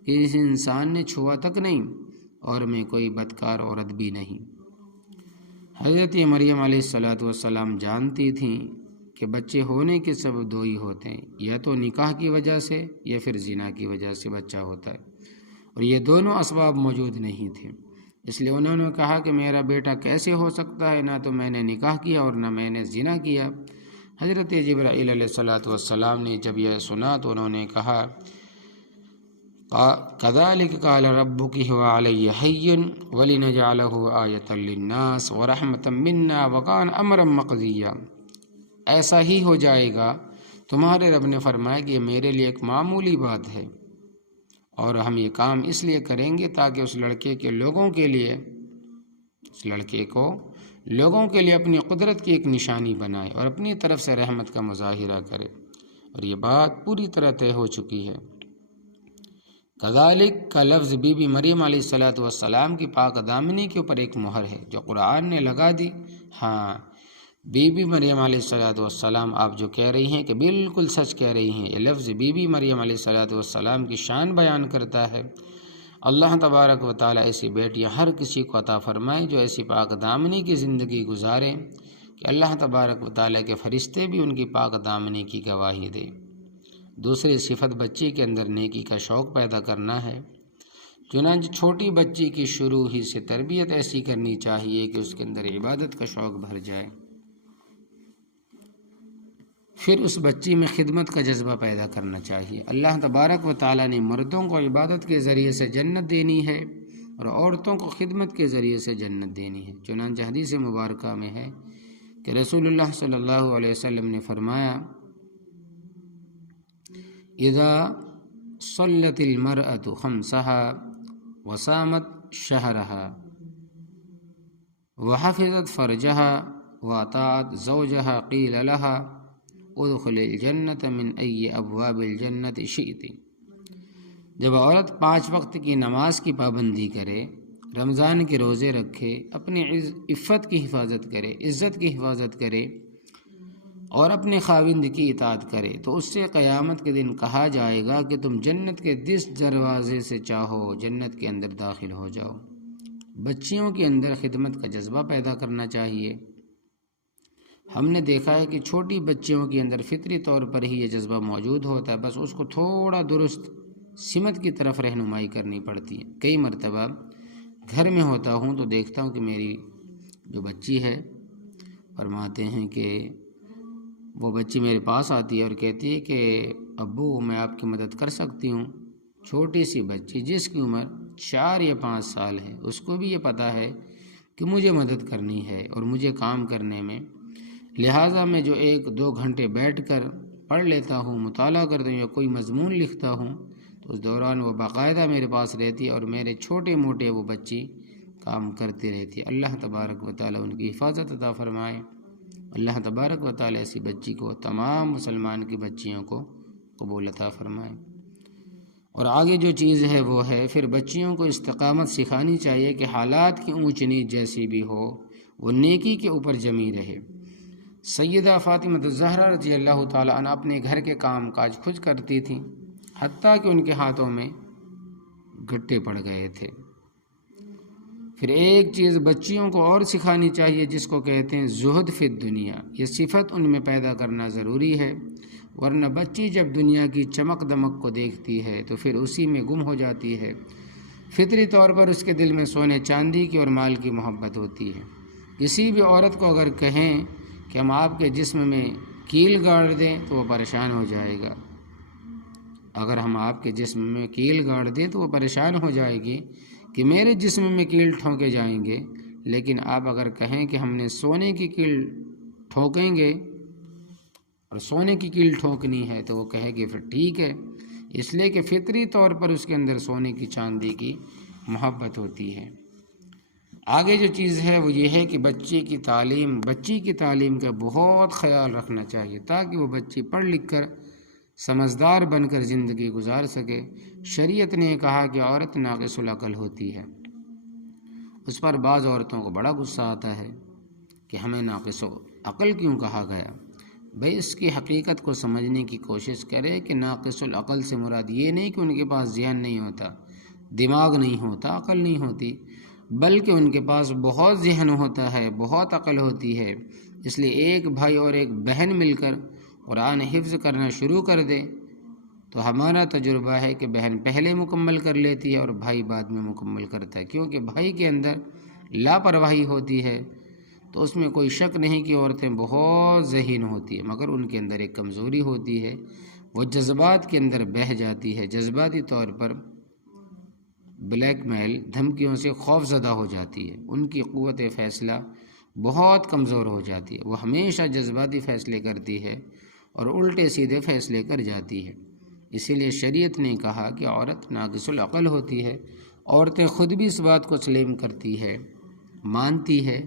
کسی انسان نے چھوا تک نہیں، اور میں کوئی بدکار عورت بھی نہیں۔ حضرت مریم علیہ السلام جانتی تھیں کہ بچے ہونے کے سبب دو ہی ہوتے ہیں، یا تو نکاح کی وجہ سے یا پھر زنا کی وجہ سے بچہ ہوتا ہے، اور یہ دونوں اسباب موجود نہیں تھے۔ اس لیے انہوں نے کہا کہ میرا بیٹا کیسے ہو سکتا ہے، نہ تو میں نے نکاح کیا اور نہ میں نے زنا کیا۔ حضرت جبرائیل علیہ السلام نے جب یہ سنا تو انہوں نے کہا کذالک قال ربک هو علی حی ولنجعلہ آیۃ للناس ورحمۃ منا وکان امرا مقضیا، ایسا ہی ہو جائے گا، تمہارے رب نے فرمایا کہ یہ میرے لیے ایک معمولی بات ہے اور ہم یہ کام اس لیے کریں گے تاکہ اس لڑکے کے لوگوں کے لیے، اس لڑکے کو لوگوں کے لیے اپنی قدرت کی ایک نشانی بنائے اور اپنی طرف سے رحمت کا مظاہرہ کرے، اور یہ بات پوری طرح طے ہو چکی ہے۔ کذالک کا لفظ بی بی مریم علیہ السلام کی پاک دامنی کے اوپر ایک مہر ہے جو قرآن نے لگا دی۔ ہاں، بی بی مریم علیہ السلام آپ جو کہہ رہی ہیں کہ بالکل سچ کہہ رہی ہیں، یہ لفظ بی بی مریم علیہ السلام کی شان بیان کرتا ہے۔ اللہ تبارک و تعالیٰ ایسی بیٹیاں ہر کسی کو عطا فرمائے جو ایسی پاک دامنی کی زندگی گزارے کہ اللہ تبارک و تعالیٰ کے فرشتے بھی ان کی پاک دامنی کی گواہی دے۔ دوسری صفت بچی کے اندر نیکی کا شوق پیدا کرنا ہے، چنانچہ چھوٹی بچی کی شروع ہی سے تربیت ایسی کرنی چاہیے کہ اس کے اندر عبادت کا شوق بھر جائے۔ پھر اس بچی میں خدمت کا جذبہ پیدا کرنا چاہیے۔ اللہ تبارک و تعالیٰ نے مردوں کو عبادت کے ذریعے سے جنت دینی ہے اور عورتوں کو خدمت کے ذریعے سے جنت دینی ہے۔ چنانچہ حدیث مبارکہ میں ہے کہ رسول اللہ صلی اللہ علیہ وسلم نے فرمایا، اذا صلت المرأة خمسها وصامت شهرها وحفظت فرجها وأطاعت زوجها قيل لها ادخل الجنة من أي أبواب الجنة شئت۔ جب عورت 5 وقت کی نماز کی پابندی کرے، رمضان کے روزے رکھے، اپنی عفت کی حفاظت کرے، عزت کی حفاظت کرے اور اپنے خاوند کی اطاعت کرے، تو اس سے قیامت کے دن کہا جائے گا کہ تم جنت کے جس دروازے سے چاہو جنت کے اندر داخل ہو جاؤ۔ بچیوں کے اندر خدمت کا جذبہ پیدا کرنا چاہیے۔ ہم نے دیکھا ہے کہ چھوٹی بچیوں کے اندر فطری طور پر ہی یہ جذبہ موجود ہوتا ہے، بس اس کو تھوڑا درست سمت کی طرف رہنمائی کرنی پڑتی ہے۔ کئی مرتبہ گھر میں ہوتا ہوں تو دیکھتا ہوں کہ میری جو بچی ہے، فرماتے ہیں کہ وہ بچی میرے پاس آتی ہے اور کہتی ہے کہ ابو میں آپ کی مدد کر سکتی ہوں۔ چھوٹی سی بچی جس کی عمر 4 یا 5 سال ہے، اس کو بھی یہ پتہ ہے کہ مجھے مدد کرنی ہے اور مجھے کام کرنے میں، لہٰذا میں جو 1-2 گھنٹے بیٹھ کر پڑھ لیتا ہوں، مطالعہ کرتا ہوں یا کوئی مضمون لکھتا ہوں، تو اس دوران وہ باقاعدہ میرے پاس رہتی ہے اور میرے چھوٹے موٹے وہ بچی کام کرتی رہتی ہے۔ اللہ تبارک و تعالیٰ ان کی حفاظت عطا فرمائے۔ اللہ تبارک و تعالیٰ ایسی بچی کو تمام مسلمان کی بچیوں کو قبول عطا فرمائے۔ اور آگے جو چیز ہے وہ ہے پھر بچیوں کو استقامت سکھانی چاہیے کہ حالات کی اونچ نیچ جیسی بھی ہو وہ نیکی کے اوپر جمی رہے۔ سیدہ فاطمہ الزہرا رضی اللہ تعالیٰ عنہ اپنے گھر کے کام کاج خود کرتی تھیں، حتیٰ کہ ان کے ہاتھوں میں گٹے پڑ گئے تھے۔ پھر ایک چیز بچیوں کو اور سکھانی چاہیے جس کو کہتے ہیں زہد فی الدنیا، یہ صفت ان میں پیدا کرنا ضروری ہے، ورنہ بچی جب دنیا کی چمک دمک کو دیکھتی ہے تو پھر اسی میں گم ہو جاتی ہے۔ فطری طور پر اس کے دل میں سونے چاندی کی اور مال کی محبت ہوتی ہے۔ کسی بھی عورت کو اگر کہیں کہ ہم آپ کے جسم میں کیل گاڑ دیں تو وہ پریشان ہو جائے گا۔ اگر ہم آپ کے جسم میں کیل گاڑ دیں تو وہ پریشان ہو جائے گی کہ میرے جسم میں کیل ٹھونکے جائیں گے، لیکن آپ اگر کہیں کہ ہم نے سونے کی کیل ٹھونکیں گے اور سونے کی کیل ٹھونکنی ہے تو وہ کہے گی پھر ٹھیک ہے، اس لیے کہ فطری طور پر اس کے اندر سونے کی چاندی کی محبت ہوتی ہے۔ آگے جو چیز ہے وہ یہ ہے کہ بچی کی تعلیم کا بہت خیال رکھنا چاہیے تاکہ وہ بچی پڑھ لکھ کر سمجھدار بن کر زندگی گزار سکے۔ شریعت نے کہا کہ عورت ناقص العقل ہوتی ہے، اس پر بعض عورتوں کو بڑا غصہ آتا ہے کہ ہمیں ناقص العقل کیوں کہا گیا۔ بھئی اس کی حقیقت کو سمجھنے کی کوشش کرے کہ ناقص العقل سے مراد یہ نہیں کہ ان کے پاس ذہن نہیں ہوتا، دماغ نہیں ہوتا، عقل نہیں ہوتی، بلکہ ان کے پاس بہت ذہن ہوتا ہے، بہت عقل ہوتی ہے۔ اس لیے ایک بھائی اور ایک بہن مل کر قرآن حفظ کرنا شروع کر دے تو ہمارا تجربہ ہے کہ بہن پہلے مکمل کر لیتی ہے اور بھائی بعد میں مکمل کرتا ہے، کیونکہ بھائی کے اندر لاپرواہی ہوتی ہے تو اس میں کوئی شک نہیں کہ عورتیں بہت ذہین ہوتی ہیں، مگر ان کے اندر ایک کمزوری ہوتی ہے، وہ جذبات کے اندر بہہ جاتی ہے، جذباتی طور پر بلیک میل دھمکیوں سے خوف زدہ ہو جاتی ہے، ان کی قوت فیصلہ بہت کمزور ہو جاتی ہے، وہ ہمیشہ جذباتی فیصلے کرتی ہے اور الٹے سیدھے فیصلے کر جاتی ہے۔ اسی لیے شریعت نے کہا کہ عورت ناقص العقل ہوتی ہے۔ عورتیں خود بھی اس بات کو تسلیم کرتی ہے، مانتی ہے۔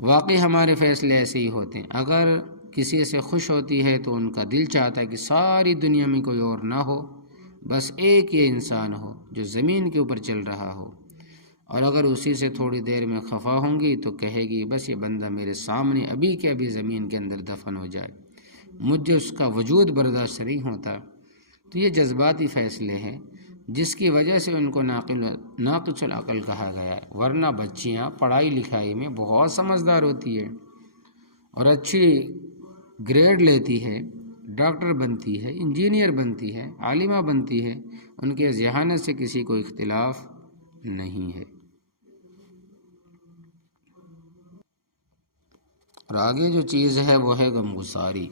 واقعی ہمارے فیصلے ایسے ہی ہوتے ہیں۔ اگر کسی سے خوش ہوتی ہے تو ان کا دل چاہتا ہے کہ ساری دنیا میں کوئی اور نہ ہو، بس ایک یہ انسان ہو جو زمین کے اوپر چل رہا ہو، اور اگر اسی سے تھوڑی دیر میں خفا ہوں گی تو کہے گی بس یہ بندہ میرے سامنے ابھی کے ابھی زمین کے اندر دفن ہو جائے، مجھے اس کا وجود برداشت نہیں ہوتا۔ تو یہ جذباتی فیصلے ہیں جس کی وجہ سے ان کو ناقص العقل کہا گیا ہے، ورنہ بچیاں پڑھائی لکھائی میں بہت سمجھدار ہوتی ہے اور اچھی گریڈ لیتی ہے، ڈاکٹر بنتی ہے، انجینئر بنتی ہے، عالمہ بنتی ہے، ان کے ذہانت سے کسی کو اختلاف نہیں ہے۔ اور آگے جو چیز ہے وہ ہے غمگساری۔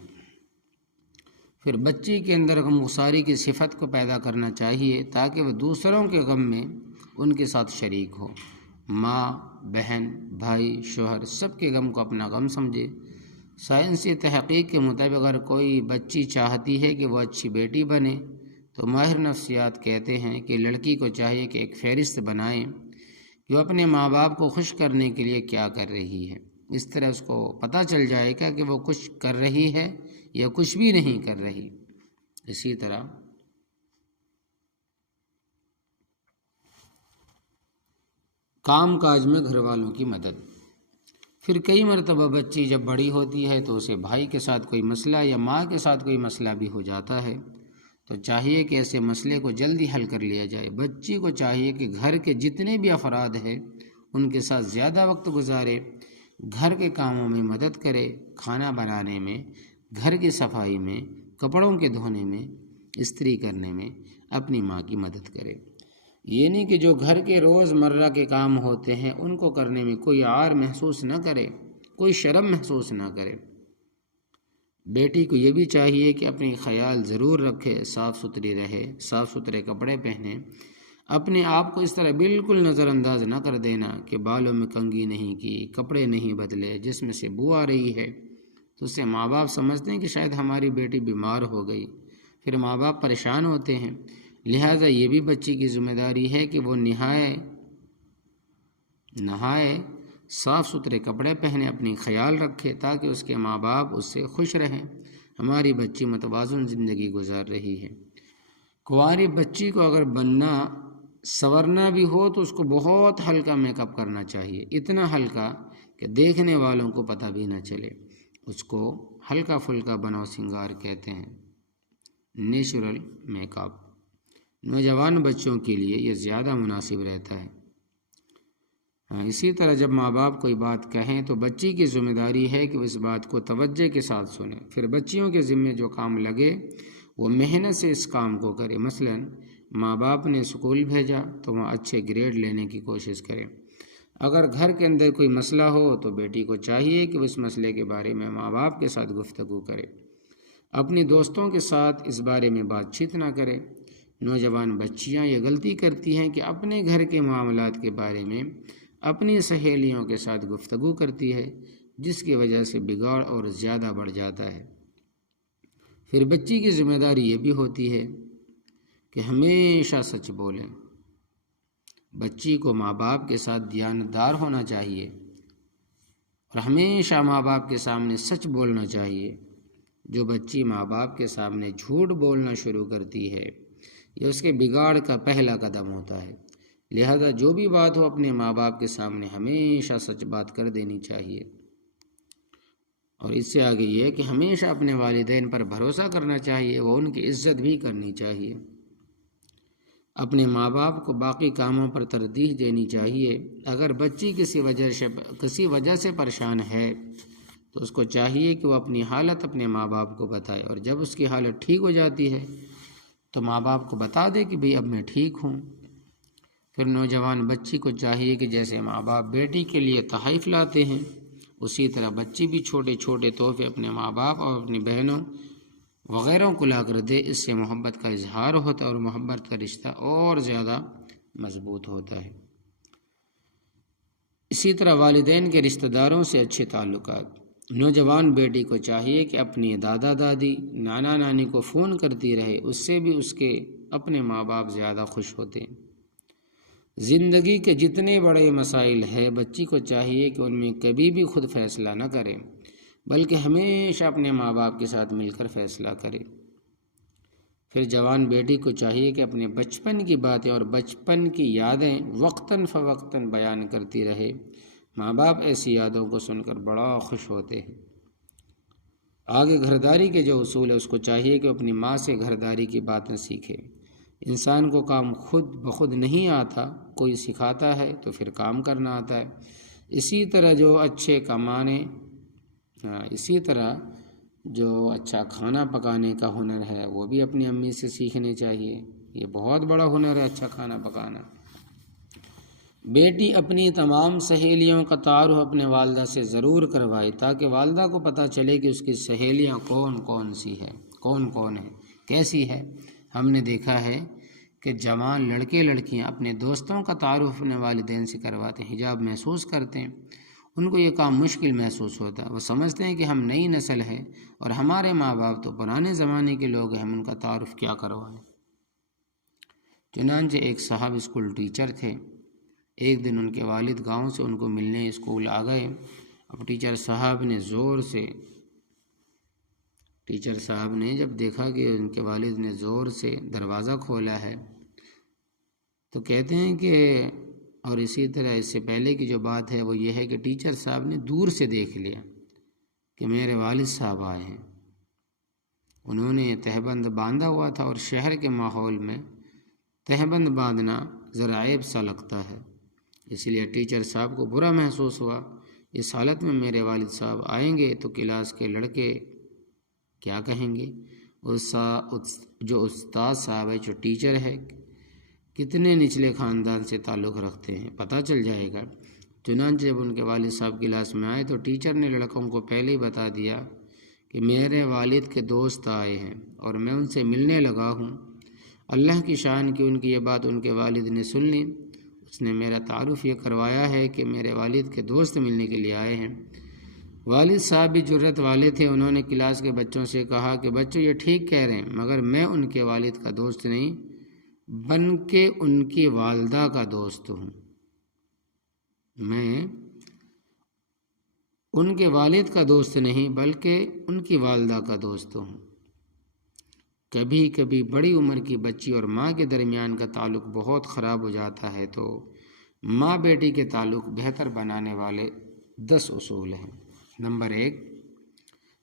پھر بچی کے اندر غمگساری کی صفت کو پیدا کرنا چاہیے تاکہ وہ دوسروں کے غم میں ان کے ساتھ شریک ہو۔ ماں، بہن، بھائی، شوہر سب کے غم کو اپنا غم سمجھے۔ سائنسی تحقیق کے مطابق اگر کوئی بچی چاہتی ہے کہ وہ اچھی بیٹی بنے تو ماہر نفسیات کہتے ہیں کہ لڑکی کو چاہیے کہ ایک فہرست بنائیں کہ وہ اپنے ماں باپ کو خوش کرنے کے لیے کیا کر رہی ہے۔ اس طرح اس کو پتہ چل جائے گا کہ وہ کچھ کر رہی ہے یا کچھ بھی نہیں کر رہی۔ اسی طرح کام کاج میں گھر والوں کی مدد۔ پھر کئی مرتبہ بچی جب بڑی ہوتی ہے تو اسے بھائی کے ساتھ کوئی مسئلہ یا ماں کے ساتھ کوئی مسئلہ بھی ہو جاتا ہے، تو چاہیے کہ ایسے مسئلے کو جلدی حل کر لیا جائے۔ بچی کو چاہیے کہ گھر کے جتنے بھی افراد ہیں ان کے ساتھ زیادہ وقت گزارے، گھر کے کاموں میں مدد کرے، کھانا بنانے میں، گھر کی صفائی میں، کپڑوں کے دھونے میں، استری کرنے میں اپنی ماں کی مدد کرے۔ یہ نہیں کہ جو گھر کے روز مرہ کے کام ہوتے ہیں ان کو کرنے میں کوئی عار محسوس نہ کرے، کوئی شرم محسوس نہ کرے۔ بیٹی کو یہ بھی چاہیے کہ اپنی خیال ضرور رکھے، صاف ستھری رہے، صاف ستھرے کپڑے پہنے، اپنے آپ کو اس طرح بالکل نظر انداز نہ کر دینا کہ بالوں میں کنگھی نہیں کی، کپڑے نہیں بدلے، جسم سے بو آ رہی ہے تو اس سے ماں باپ سمجھتے ہیں کہ شاید ہماری بیٹی بیمار ہو گئی، پھر ماں باپ پریشان ہوتے ہیں۔ لہٰذا یہ بھی بچی کی ذمہ داری ہے کہ وہ نہائے، صاف ستھرے کپڑے پہنے، اپنی خیال رکھے تاکہ اس کے ماں باپ اس سے خوش رہیں۔ ہماری بچی متوازن زندگی گزار رہی ہے۔ کنواری بچی کو اگر بننا سنورنا بھی ہو تو اس کو بہت ہلکا میک اپ کرنا چاہیے، اتنا ہلکا کہ دیکھنے والوں کو پتہ بھی نہ چلے۔ اس کو ہلکا پھلکا بناؤ سنگار کہتے ہیں، نیچرل میک اپ۔ نوجوان بچوں کے لیے یہ زیادہ مناسب رہتا ہے۔ اسی طرح جب ماں باپ کوئی بات کہیں تو بچی کی ذمہ داری ہے کہ وہ اس بات کو توجہ کے ساتھ سنیں، پھر بچیوں کے ذمے جو کام لگے وہ محنت سے اس کام کو کرے۔ مثلا ماں باپ نے اسکول بھیجا تو وہاں اچھے گریڈ لینے کی کوشش کرے۔ اگر گھر کے اندر کوئی مسئلہ ہو تو بیٹی کو چاہیے کہ وہ اس مسئلے کے بارے میں ماں باپ کے ساتھ گفتگو کرے، اپنی دوستوں کے ساتھ اس بارے میں بات چیت نہ کرے۔ نوجوان بچیاں یہ غلطی کرتی ہیں کہ اپنے گھر کے معاملات کے بارے میں اپنی سہیلیوں کے ساتھ گفتگو کرتی ہے، جس کی وجہ سے بگاڑ اور زیادہ بڑھ جاتا ہے۔ پھر بچی کی ذمہ داری یہ بھی ہوتی ہے کہ ہمیشہ سچ بولیں۔ بچی کو ماں باپ کے ساتھ دیانتدار ہونا چاہیے اور ہمیشہ ماں باپ کے سامنے سچ بولنا چاہیے۔ جو بچی ماں باپ کے سامنے جھوٹ بولنا شروع کرتی ہے یہ اس کے بگاڑ کا پہلا قدم ہوتا ہے۔ لہذا جو بھی بات ہو اپنے ماں باپ کے سامنے ہمیشہ سچ بات کر دینی چاہیے۔ اور اس سے آگے یہ کہ ہمیشہ اپنے والدین پر بھروسہ کرنا چاہیے، وہ ان کی عزت بھی کرنی چاہیے۔ اپنے ماں باپ کو باقی کاموں پر ترجیح دینی چاہیے۔ اگر بچی کسی وجہ سے پریشان ہے تو اس کو چاہیے کہ وہ اپنی حالت اپنے ماں باپ کو بتائے، اور جب اس کی حالت ٹھیک ہو جاتی ہے تو ماں باپ کو بتا دے کہ بھئی اب میں ٹھیک ہوں۔ پھر نوجوان بچی کو چاہیے کہ جیسے ماں باپ بیٹی کے لیے تحائف لاتے ہیں اسی طرح بچی بھی چھوٹے چھوٹے تحفے اپنے ماں باپ اور اپنی بہنوں وغیرہ کو لا کر دے۔ اس سے محبت کا اظہار ہوتا ہے اور محبت کا رشتہ اور زیادہ مضبوط ہوتا ہے۔ اسی طرح والدین کے رشتہ داروں سے اچھے تعلقات۔ نوجوان بیٹی کو چاہیے کہ اپنی دادا دادی نانا نانی کو فون کرتی رہے، اس سے بھی اس کے اپنے ماں باپ زیادہ خوش ہوتے ہیں۔ زندگی کے جتنے بڑے مسائل ہیں، بچی کو چاہیے کہ ان میں کبھی بھی خود فیصلہ نہ کرے، بلکہ ہمیشہ اپنے ماں باپ کے ساتھ مل کر فیصلہ کرے۔ پھر جوان بیٹی کو چاہیے کہ اپنے بچپن کی باتیں اور بچپن کی یادیں وقتاً فوقتاً بیان کرتی رہے۔ ماں باپ ایسی یادوں کو سن کر بڑا خوش ہوتے ہیں۔ آگے گھرداری کے جو اصول ہے، اس کو چاہیے کہ اپنی ماں سے گھرداری کی باتیں سیکھے۔ انسان کو کام خود بخود نہیں آتا، کوئی سکھاتا ہے تو پھر کام کرنا آتا ہے۔ اسی طرح جو اچھا کھانا پکانے کا ہنر ہے وہ بھی اپنی امی سے سیکھنے چاہیے۔ یہ بہت بڑا ہنر ہے اچھا کھانا پکانا۔ بیٹی اپنی تمام سہیلیوں کا تعارف اپنے والدہ سے ضرور کروائے، تاکہ والدہ کو پتہ چلے کہ اس کی سہیلیاں کون کون ہیں، کیسی ہے۔ ہم نے دیکھا ہے کہ جوان لڑکے لڑکیاں اپنے دوستوں کا تعارف اپنے والدین سے کرواتے ہیں، حجاب محسوس کرتے ہیں۔ ان کو یہ کام مشکل محسوس ہوتا ہے، وہ سمجھتے ہیں کہ ہم نئی نسل ہے اور ہمارے ماں باپ تو پرانے زمانے کے لوگ ہیں، ہم ان کا تعارف کیا کروائیں۔ چنانچہ ایک صاحب اسکول ٹیچر تھے۔ ایک دن ان کے والد گاؤں سے ان کو ملنے اسکول آ گئے۔ اب ٹیچر صاحب نے جب دیکھا کہ ان کے والد نے زور سے دروازہ کھولا ہے تو کہتے ہیں کہ، اور اسی طرح اس سے پہلے کی جو بات ہے وہ یہ ہے کہ ٹیچر صاحب نے دور سے دیکھ لیا کہ میرے والد صاحب آئے ہیں۔ انہوں نے تہبند باندھا ہوا تھا، اور شہر کے ماحول میں تہبند باندھنا ذرا عیب سا لگتا ہے، اس لیے ٹیچر صاحب کو برا محسوس ہوا۔ اس حالت میں میرے والد صاحب آئیں گے تو کلاس کے لڑکے کیا کہیں گے؟ جو استاد صاحب ہے، جو ٹیچر ہے، کتنے نچلے خاندان سے تعلق رکھتے ہیں، پتہ چل جائے گا۔ چنانچہ جب ان کے والد صاحب کلاس میں آئے تو ٹیچر نے لڑکوں کو پہلے ہی بتا دیا کہ میرے والد کے دوست آئے ہیں اور میں ان سے ملنے لگا ہوں۔ اللہ کی شان کی ان کی یہ بات ان کے والد نے سن لی۔ اس نے میرا تعارف یہ کروایا ہے کہ میرے والد کے دوست ملنے کے لیے آئے ہیں۔ والد صاحب بھی جرأت والے تھے، انہوں نے کلاس کے بچوں سے کہا کہ بچوں یہ ٹھیک کہہ رہے ہیں، مگر میں ان کے والد کا دوست نہیں بلکہ ان کی والدہ کا دوست ہوں۔ میں ان کے والد کا دوست نہیں بلکہ ان کی والدہ کا دوست ہوں۔ کبھی کبھی بڑی عمر کی بچی اور ماں کے درمیان کا تعلق بہت خراب ہو جاتا ہے، تو ماں بیٹی کے تعلق بہتر بنانے والے 10 اصول ہیں۔ نمبر 1،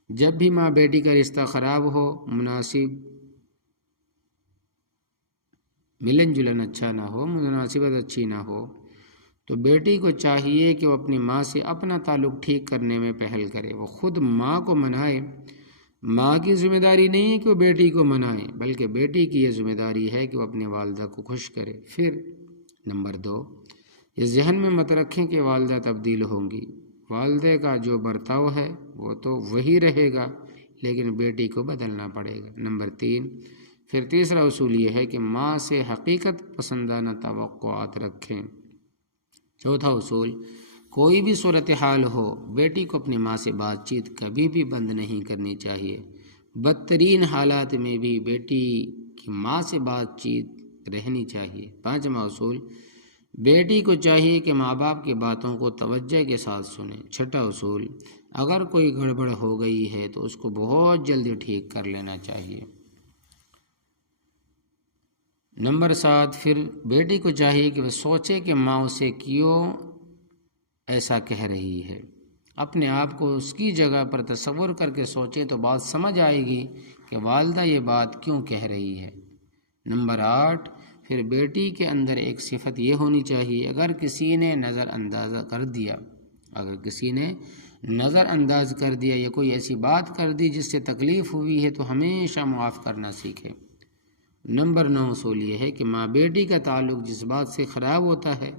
جب بھی ماں بیٹی کا رشتہ خراب ہو، مناسب ملن جلن اچھا نہ ہو، مناسبت اچھی نہ ہو، تو بیٹی کو چاہیے کہ وہ اپنی ماں سے اپنا تعلق ٹھیک کرنے میں پہل کرے، وہ خود ماں کو منائے۔ ماں کی ذمہ داری نہیں ہے کہ وہ بیٹی کو منائے، بلکہ بیٹی کی یہ ذمہ داری ہے کہ وہ اپنے والدہ کو خوش کرے۔ پھر نمبر 2، یہ ذہن میں مت رکھیں کہ والدہ تبدیل ہوں گی، والدہ کا جو برتاؤ ہے وہ تو وہی رہے گا، لیکن بیٹی کو بدلنا پڑے گا۔ نمبر 3، پھر تیسرا اصول یہ ہے کہ ماں سے حقیقت پسندانہ توقعات رکھیں۔ چوتھا اصول، کوئی بھی صورتحال ہو، بیٹی کو اپنی ماں سے بات چیت کبھی بھی بند نہیں کرنی چاہیے۔ بدترین حالات میں بھی بیٹی کی ماں سے بات چیت رہنی چاہیے۔ پانچواں اصول، بیٹی کو چاہیے کہ ماں باپ کی باتوں کو توجہ کے ساتھ سنیں۔ چھٹا اصول، اگر کوئی گڑبڑ ہو گئی ہے تو اس کو بہت جلدی ٹھیک کر لینا چاہیے۔ نمبر 7، پھر بیٹی کو چاہیے کہ وہ سوچے کہ ماں اسے کیوں ایسا کہہ رہی ہے، اپنے آپ کو اس کی جگہ پر تصور کر کے سوچے تو بات سمجھ آئے گی کہ والدہ یہ بات کیوں کہہ رہی ہے۔ نمبر 8، پھر بیٹی کے اندر ایک صفت یہ ہونی چاہیے، اگر کسی نے نظر انداز کر دیا یا کوئی ایسی بات کر دی جس سے تکلیف ہوئی ہے تو ہمیشہ معاف کرنا سیکھے۔ نمبر 9 اصول یہ ہے کہ ماں بیٹی کا تعلق جس بات سے خراب ہوتا ہے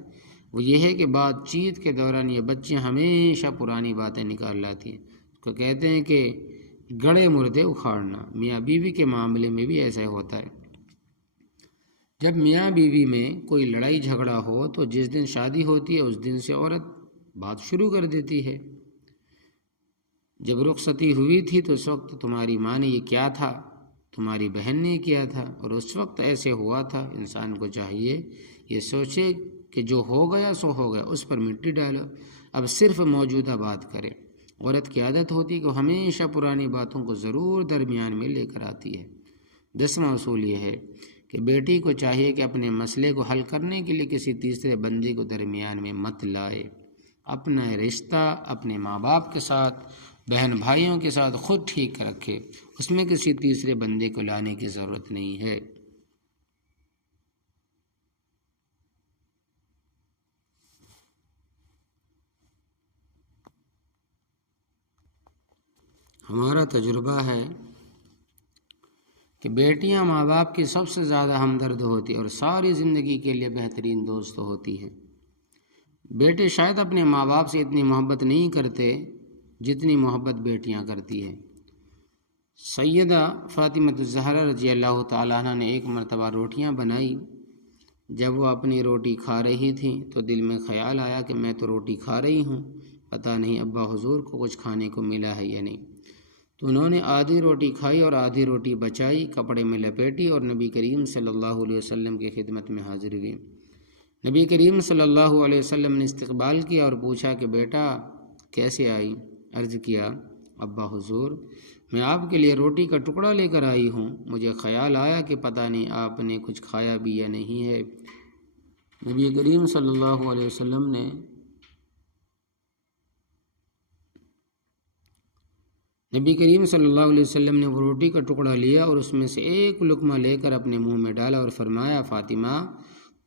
وہ یہ ہے کہ بات چیت کے دوران یہ بچیاں ہمیشہ پرانی باتیں نکال لاتی ہیں۔ اس کو کہتے ہیں کہ گڑے مردے اکھاڑنا۔ میاں بیوی کے معاملے میں بھی ایسا ہوتا ہے۔ جب میاں بیوی میں کوئی لڑائی جھگڑا ہو تو جس دن شادی ہوتی ہے اس دن سے عورت بات شروع کر دیتی ہے جب رخصتی ہوئی تھی تو اس وقت تمہاری ماں نے یہ کیا تھا، تمہاری بہن نے کیا تھا، اور اس وقت ایسے ہوا تھا۔ انسان کو چاہیے یہ سوچے کہ جو ہو گیا سو ہو گیا، اس پر مٹی ڈالو، اب صرف موجودہ بات کرے۔ عورت کی عادت ہوتی کہ وہ ہمیشہ پرانی باتوں کو ضرور درمیان میں لے کر آتی ہے۔ 10واں اصول یہ ہے کہ بیٹی کو چاہیے کہ اپنے مسئلے کو حل کرنے کے لیے کسی تیسرے بندے کو درمیان میں مت لائے۔ اپنا رشتہ اپنے ماں باپ کے ساتھ، بہن بھائیوں کے ساتھ خود ٹھیک رکھے، اس میں کسی تیسرے بندے کو لانے کی ضرورت نہیں ہے۔ ہمارا تجربہ ہے کہ بیٹیاں ماں باپ کی سب سے زیادہ ہمدرد ہوتی اور ساری زندگی کے لیے بہترین دوست ہوتی ہیں۔ بیٹے شاید اپنے ماں باپ سے اتنی محبت نہیں کرتے جتنی محبت بیٹیاں کرتی ہیں۔ سیدہ فاطمہ الزہرا رضی اللہ تعالیٰ عنہ نے ایک مرتبہ روٹیاں بنائی۔ جب وہ اپنی روٹی کھا رہی تھیں تو دل میں خیال آیا کہ میں تو روٹی کھا رہی ہوں، پتہ نہیں ابا حضور کو کچھ کھانے کو ملا ہے یا نہیں۔ تو انہوں نے آدھی روٹی کھائی اور آدھی روٹی بچائی، کپڑے میں لپیٹی اور نبی کریم صلی اللہ علیہ وسلم کی خدمت میں حاضر ہوئی۔ نبی کریم صلی اللہ علیہ وسلم نے استقبال کیا اور پوچھا کہ بیٹا کیسے آئی؟ عرض کیا ابا حضور میں آپ کے لیے روٹی کا ٹکڑا لے کر آئی ہوں، مجھے خیال آیا کہ پتہ نہیں آپ نے کچھ کھایا بھی یا نہیں ہے۔ نبی کریم صلی اللہ علیہ وسلم نے وہ روٹی کا ٹکڑا لیا اور اس میں سے ایک لقمہ لے کر اپنے منہ میں ڈالا اور فرمایا فاطمہ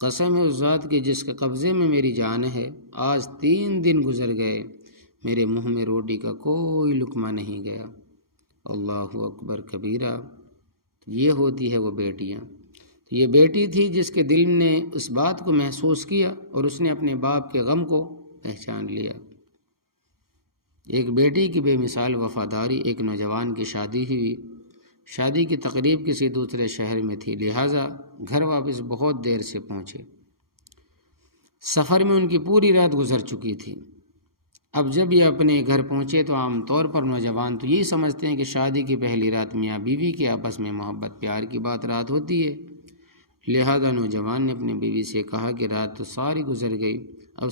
قسم ہے اس ذات کے جس کے قبضے میں میری جان ہے، آج 3 دن گزر گئے میرے منہ میں روٹی کا کوئی لقمہ نہیں گیا۔ اللہ اکبر کبیرہ۔ یہ ہوتی ہے وہ بیٹیاں۔ یہ بیٹی تھی جس کے دل نے اس بات کو محسوس کیا اور اس نے اپنے باپ کے غم کو پہچان لیا۔ ایک بیٹی کی بے مثال وفاداری۔ ایک نوجوان کی شادی ہوئی، شادی کی تقریب کسی دوسرے شہر میں تھی، لہٰذا گھر واپس بہت دیر سے پہنچے۔ سفر میں ان کی پوری رات گزر چکی تھی۔ اب جب یہ اپنے گھر پہنچے تو عام طور پر نوجوان تو یہی سمجھتے ہیں کہ شادی کی پہلی رات میاں بیوی کے آپس میں محبت پیار کی رات ہوتی ہے، لہذا نوجوان نے اپنی بیوی سے کہا کہ رات تو ساری گزر گئی، اب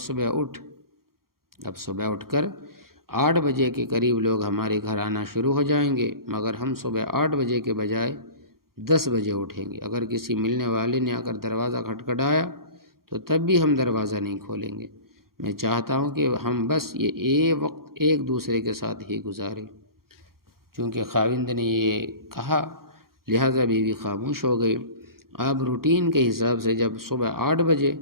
صبح اٹھ کر 8 بجے کے قریب لوگ ہمارے گھر آنا شروع ہو جائیں گے، مگر ہم صبح 8 بجے کے بجائے 10 بجے اٹھیں گے۔ اگر کسی ملنے والے نے آ کر دروازہ کھٹکھٹایا تو تب بھی ہم دروازہ نہیں کھولیں گے۔ میں چاہتا ہوں کہ ہم بس یہ وقت ایک دوسرے کے ساتھ ہی گزاریں۔ چونکہ خاوند نے یہ کہا لہٰذا بیوی خاموش ہو گئی۔ اب روٹین کے حساب سے جب صبح 8 بجے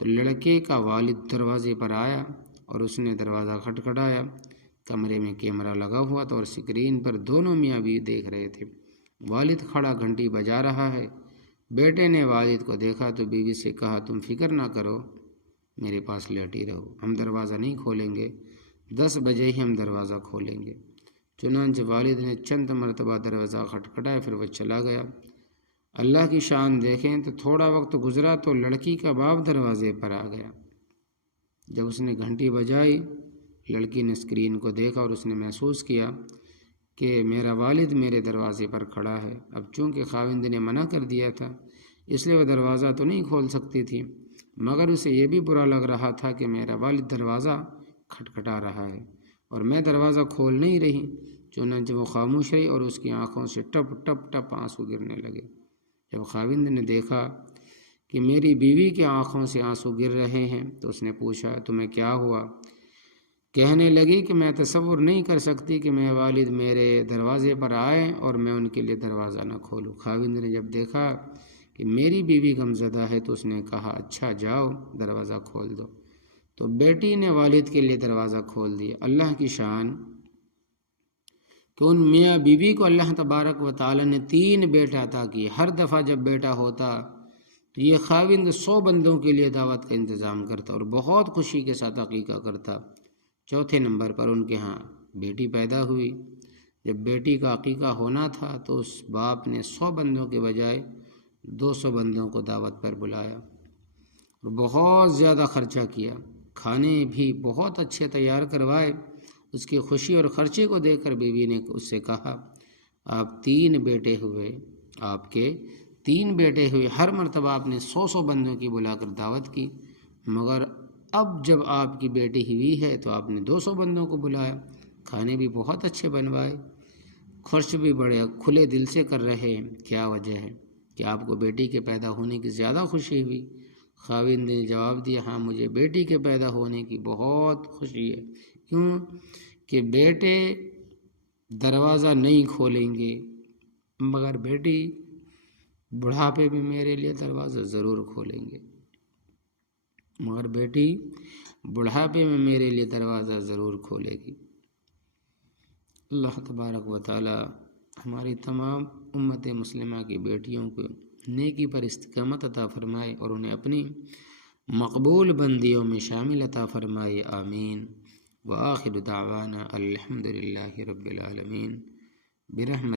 تو لڑکے کا والد دروازے پر آیا اور اس نے دروازہ کھٹکھٹایا۔ کمرے میں کیمرہ لگا ہوا تھا اور اسکرین پر دونوں میاں بیوی دیکھ رہے تھے۔ والد کھڑا گھنٹی بجا رہا ہے۔ بیٹے نے والد کو دیکھا تو بیوی سے کہا تم فکر نہ کرو، میرے پاس لیٹی رہو، ہم دروازہ نہیں کھولیں گے، 10 بجے ہی ہم دروازہ کھولیں گے۔ چنانچہ والد نے چند مرتبہ دروازہ کھٹکھٹایا، پھر وہ چلا گیا۔ اللہ کی شان دیکھیں تو تھوڑا وقت گزرا تو لڑکی کا باپ دروازے پر آ گیا۔ جب اس نے گھنٹی بجائی، لڑکی نے اسکرین کو دیکھا اور اس نے محسوس کیا کہ میرا والد میرے دروازے پر کھڑا ہے۔ اب چونکہ خاوند نے منع کر دیا تھا اس لیے وہ دروازہ تو نہیں کھول سکتی تھی، مگر اسے یہ بھی برا لگ رہا تھا کہ میرا والد دروازہ کھٹکھٹا رہا ہے اور میں دروازہ کھول نہیں رہی۔ چنانچہ وہ خاموش رہی اور اس کی آنکھوں سے ٹپ ٹپ ٹپ آنسو گرنے لگے۔ جب خاوند نے دیکھا کہ میری بیوی کی آنکھوں سے آنسو گر رہے ہیں تو اس نے پوچھا تمہیں کیا ہوا؟ کہنے لگی کہ میں تصور نہیں کر سکتی کہ میرے والد میرے دروازے پر آئے اور میں ان کے لیے دروازہ نہ کھولوں۔ خاوند نے جب دیکھا کہ میری بیوی غمزدہ ہے تو اس نے کہا اچھا جاؤ دروازہ کھول دو۔ تو بیٹی نے والد کے لیے دروازہ کھول دیا۔ اللہ کی شان کہ ان میاں بیوی کو اللہ تبارک و تعالی نے 3 بیٹا عطا کیے۔ ہر دفعہ جب بیٹا ہوتا تو یہ خاوند 100 بندوں کے لیے دعوت کا انتظام کرتا اور بہت خوشی کے ساتھ عقیقہ کرتا۔ چوتھے نمبر پر ان کے ہاں بیٹی پیدا ہوئی۔ جب بیٹی کا عقیقہ ہونا تھا تو اس باپ نے 100 بندوں کے بجائے 200 بندوں کو دعوت پر بلایا اور بہت زیادہ خرچہ کیا، کھانے بھی بہت اچھے تیار کروائے اس کی خوشی اور خرچے کو دیکھ کر بیوی نے اس سے کہا، آپ 3 بیٹے ہوئے، آپ کے 3 بیٹے ہوئے، ہر مرتبہ آپ نے 100 بندوں کی بلا کر دعوت کی، مگر اب جب آپ کی بیٹی ہوئی ہے تو آپ نے 200 بندوں کو بلایا، کھانے بھی بہت اچھے بنوائے، خرچ بھی بڑے کھلے دل سے کر رہے ہیں، کیا وجہ ہے کہ آپ کو بیٹی کے پیدا ہونے کی زیادہ خوشی ہوئی؟ خاوند نے جواب دیا، ہاں مجھے بیٹی کے پیدا ہونے کی بہت خوشی ہے، کیوں کہ بیٹے دروازہ نہیں کھولیں گے، مگر بیٹی بڑھاپے میں میرے لیے دروازہ ضرور کھولیں گے، مگر بیٹی بڑھاپے میں میرے لیے دروازہ ضرور کھولے گی۔ اللہ تبارک و تعالی ہماری تمام امت مسلمہ کی بیٹیوں کو نیکی پر استقامت عطا فرمائے اور انہیں اپنی مقبول بندیوں میں شامل عطا فرمائے، آمین۔ وآخر دعوانا الحمد للہ رب العالمین برحمتہ۔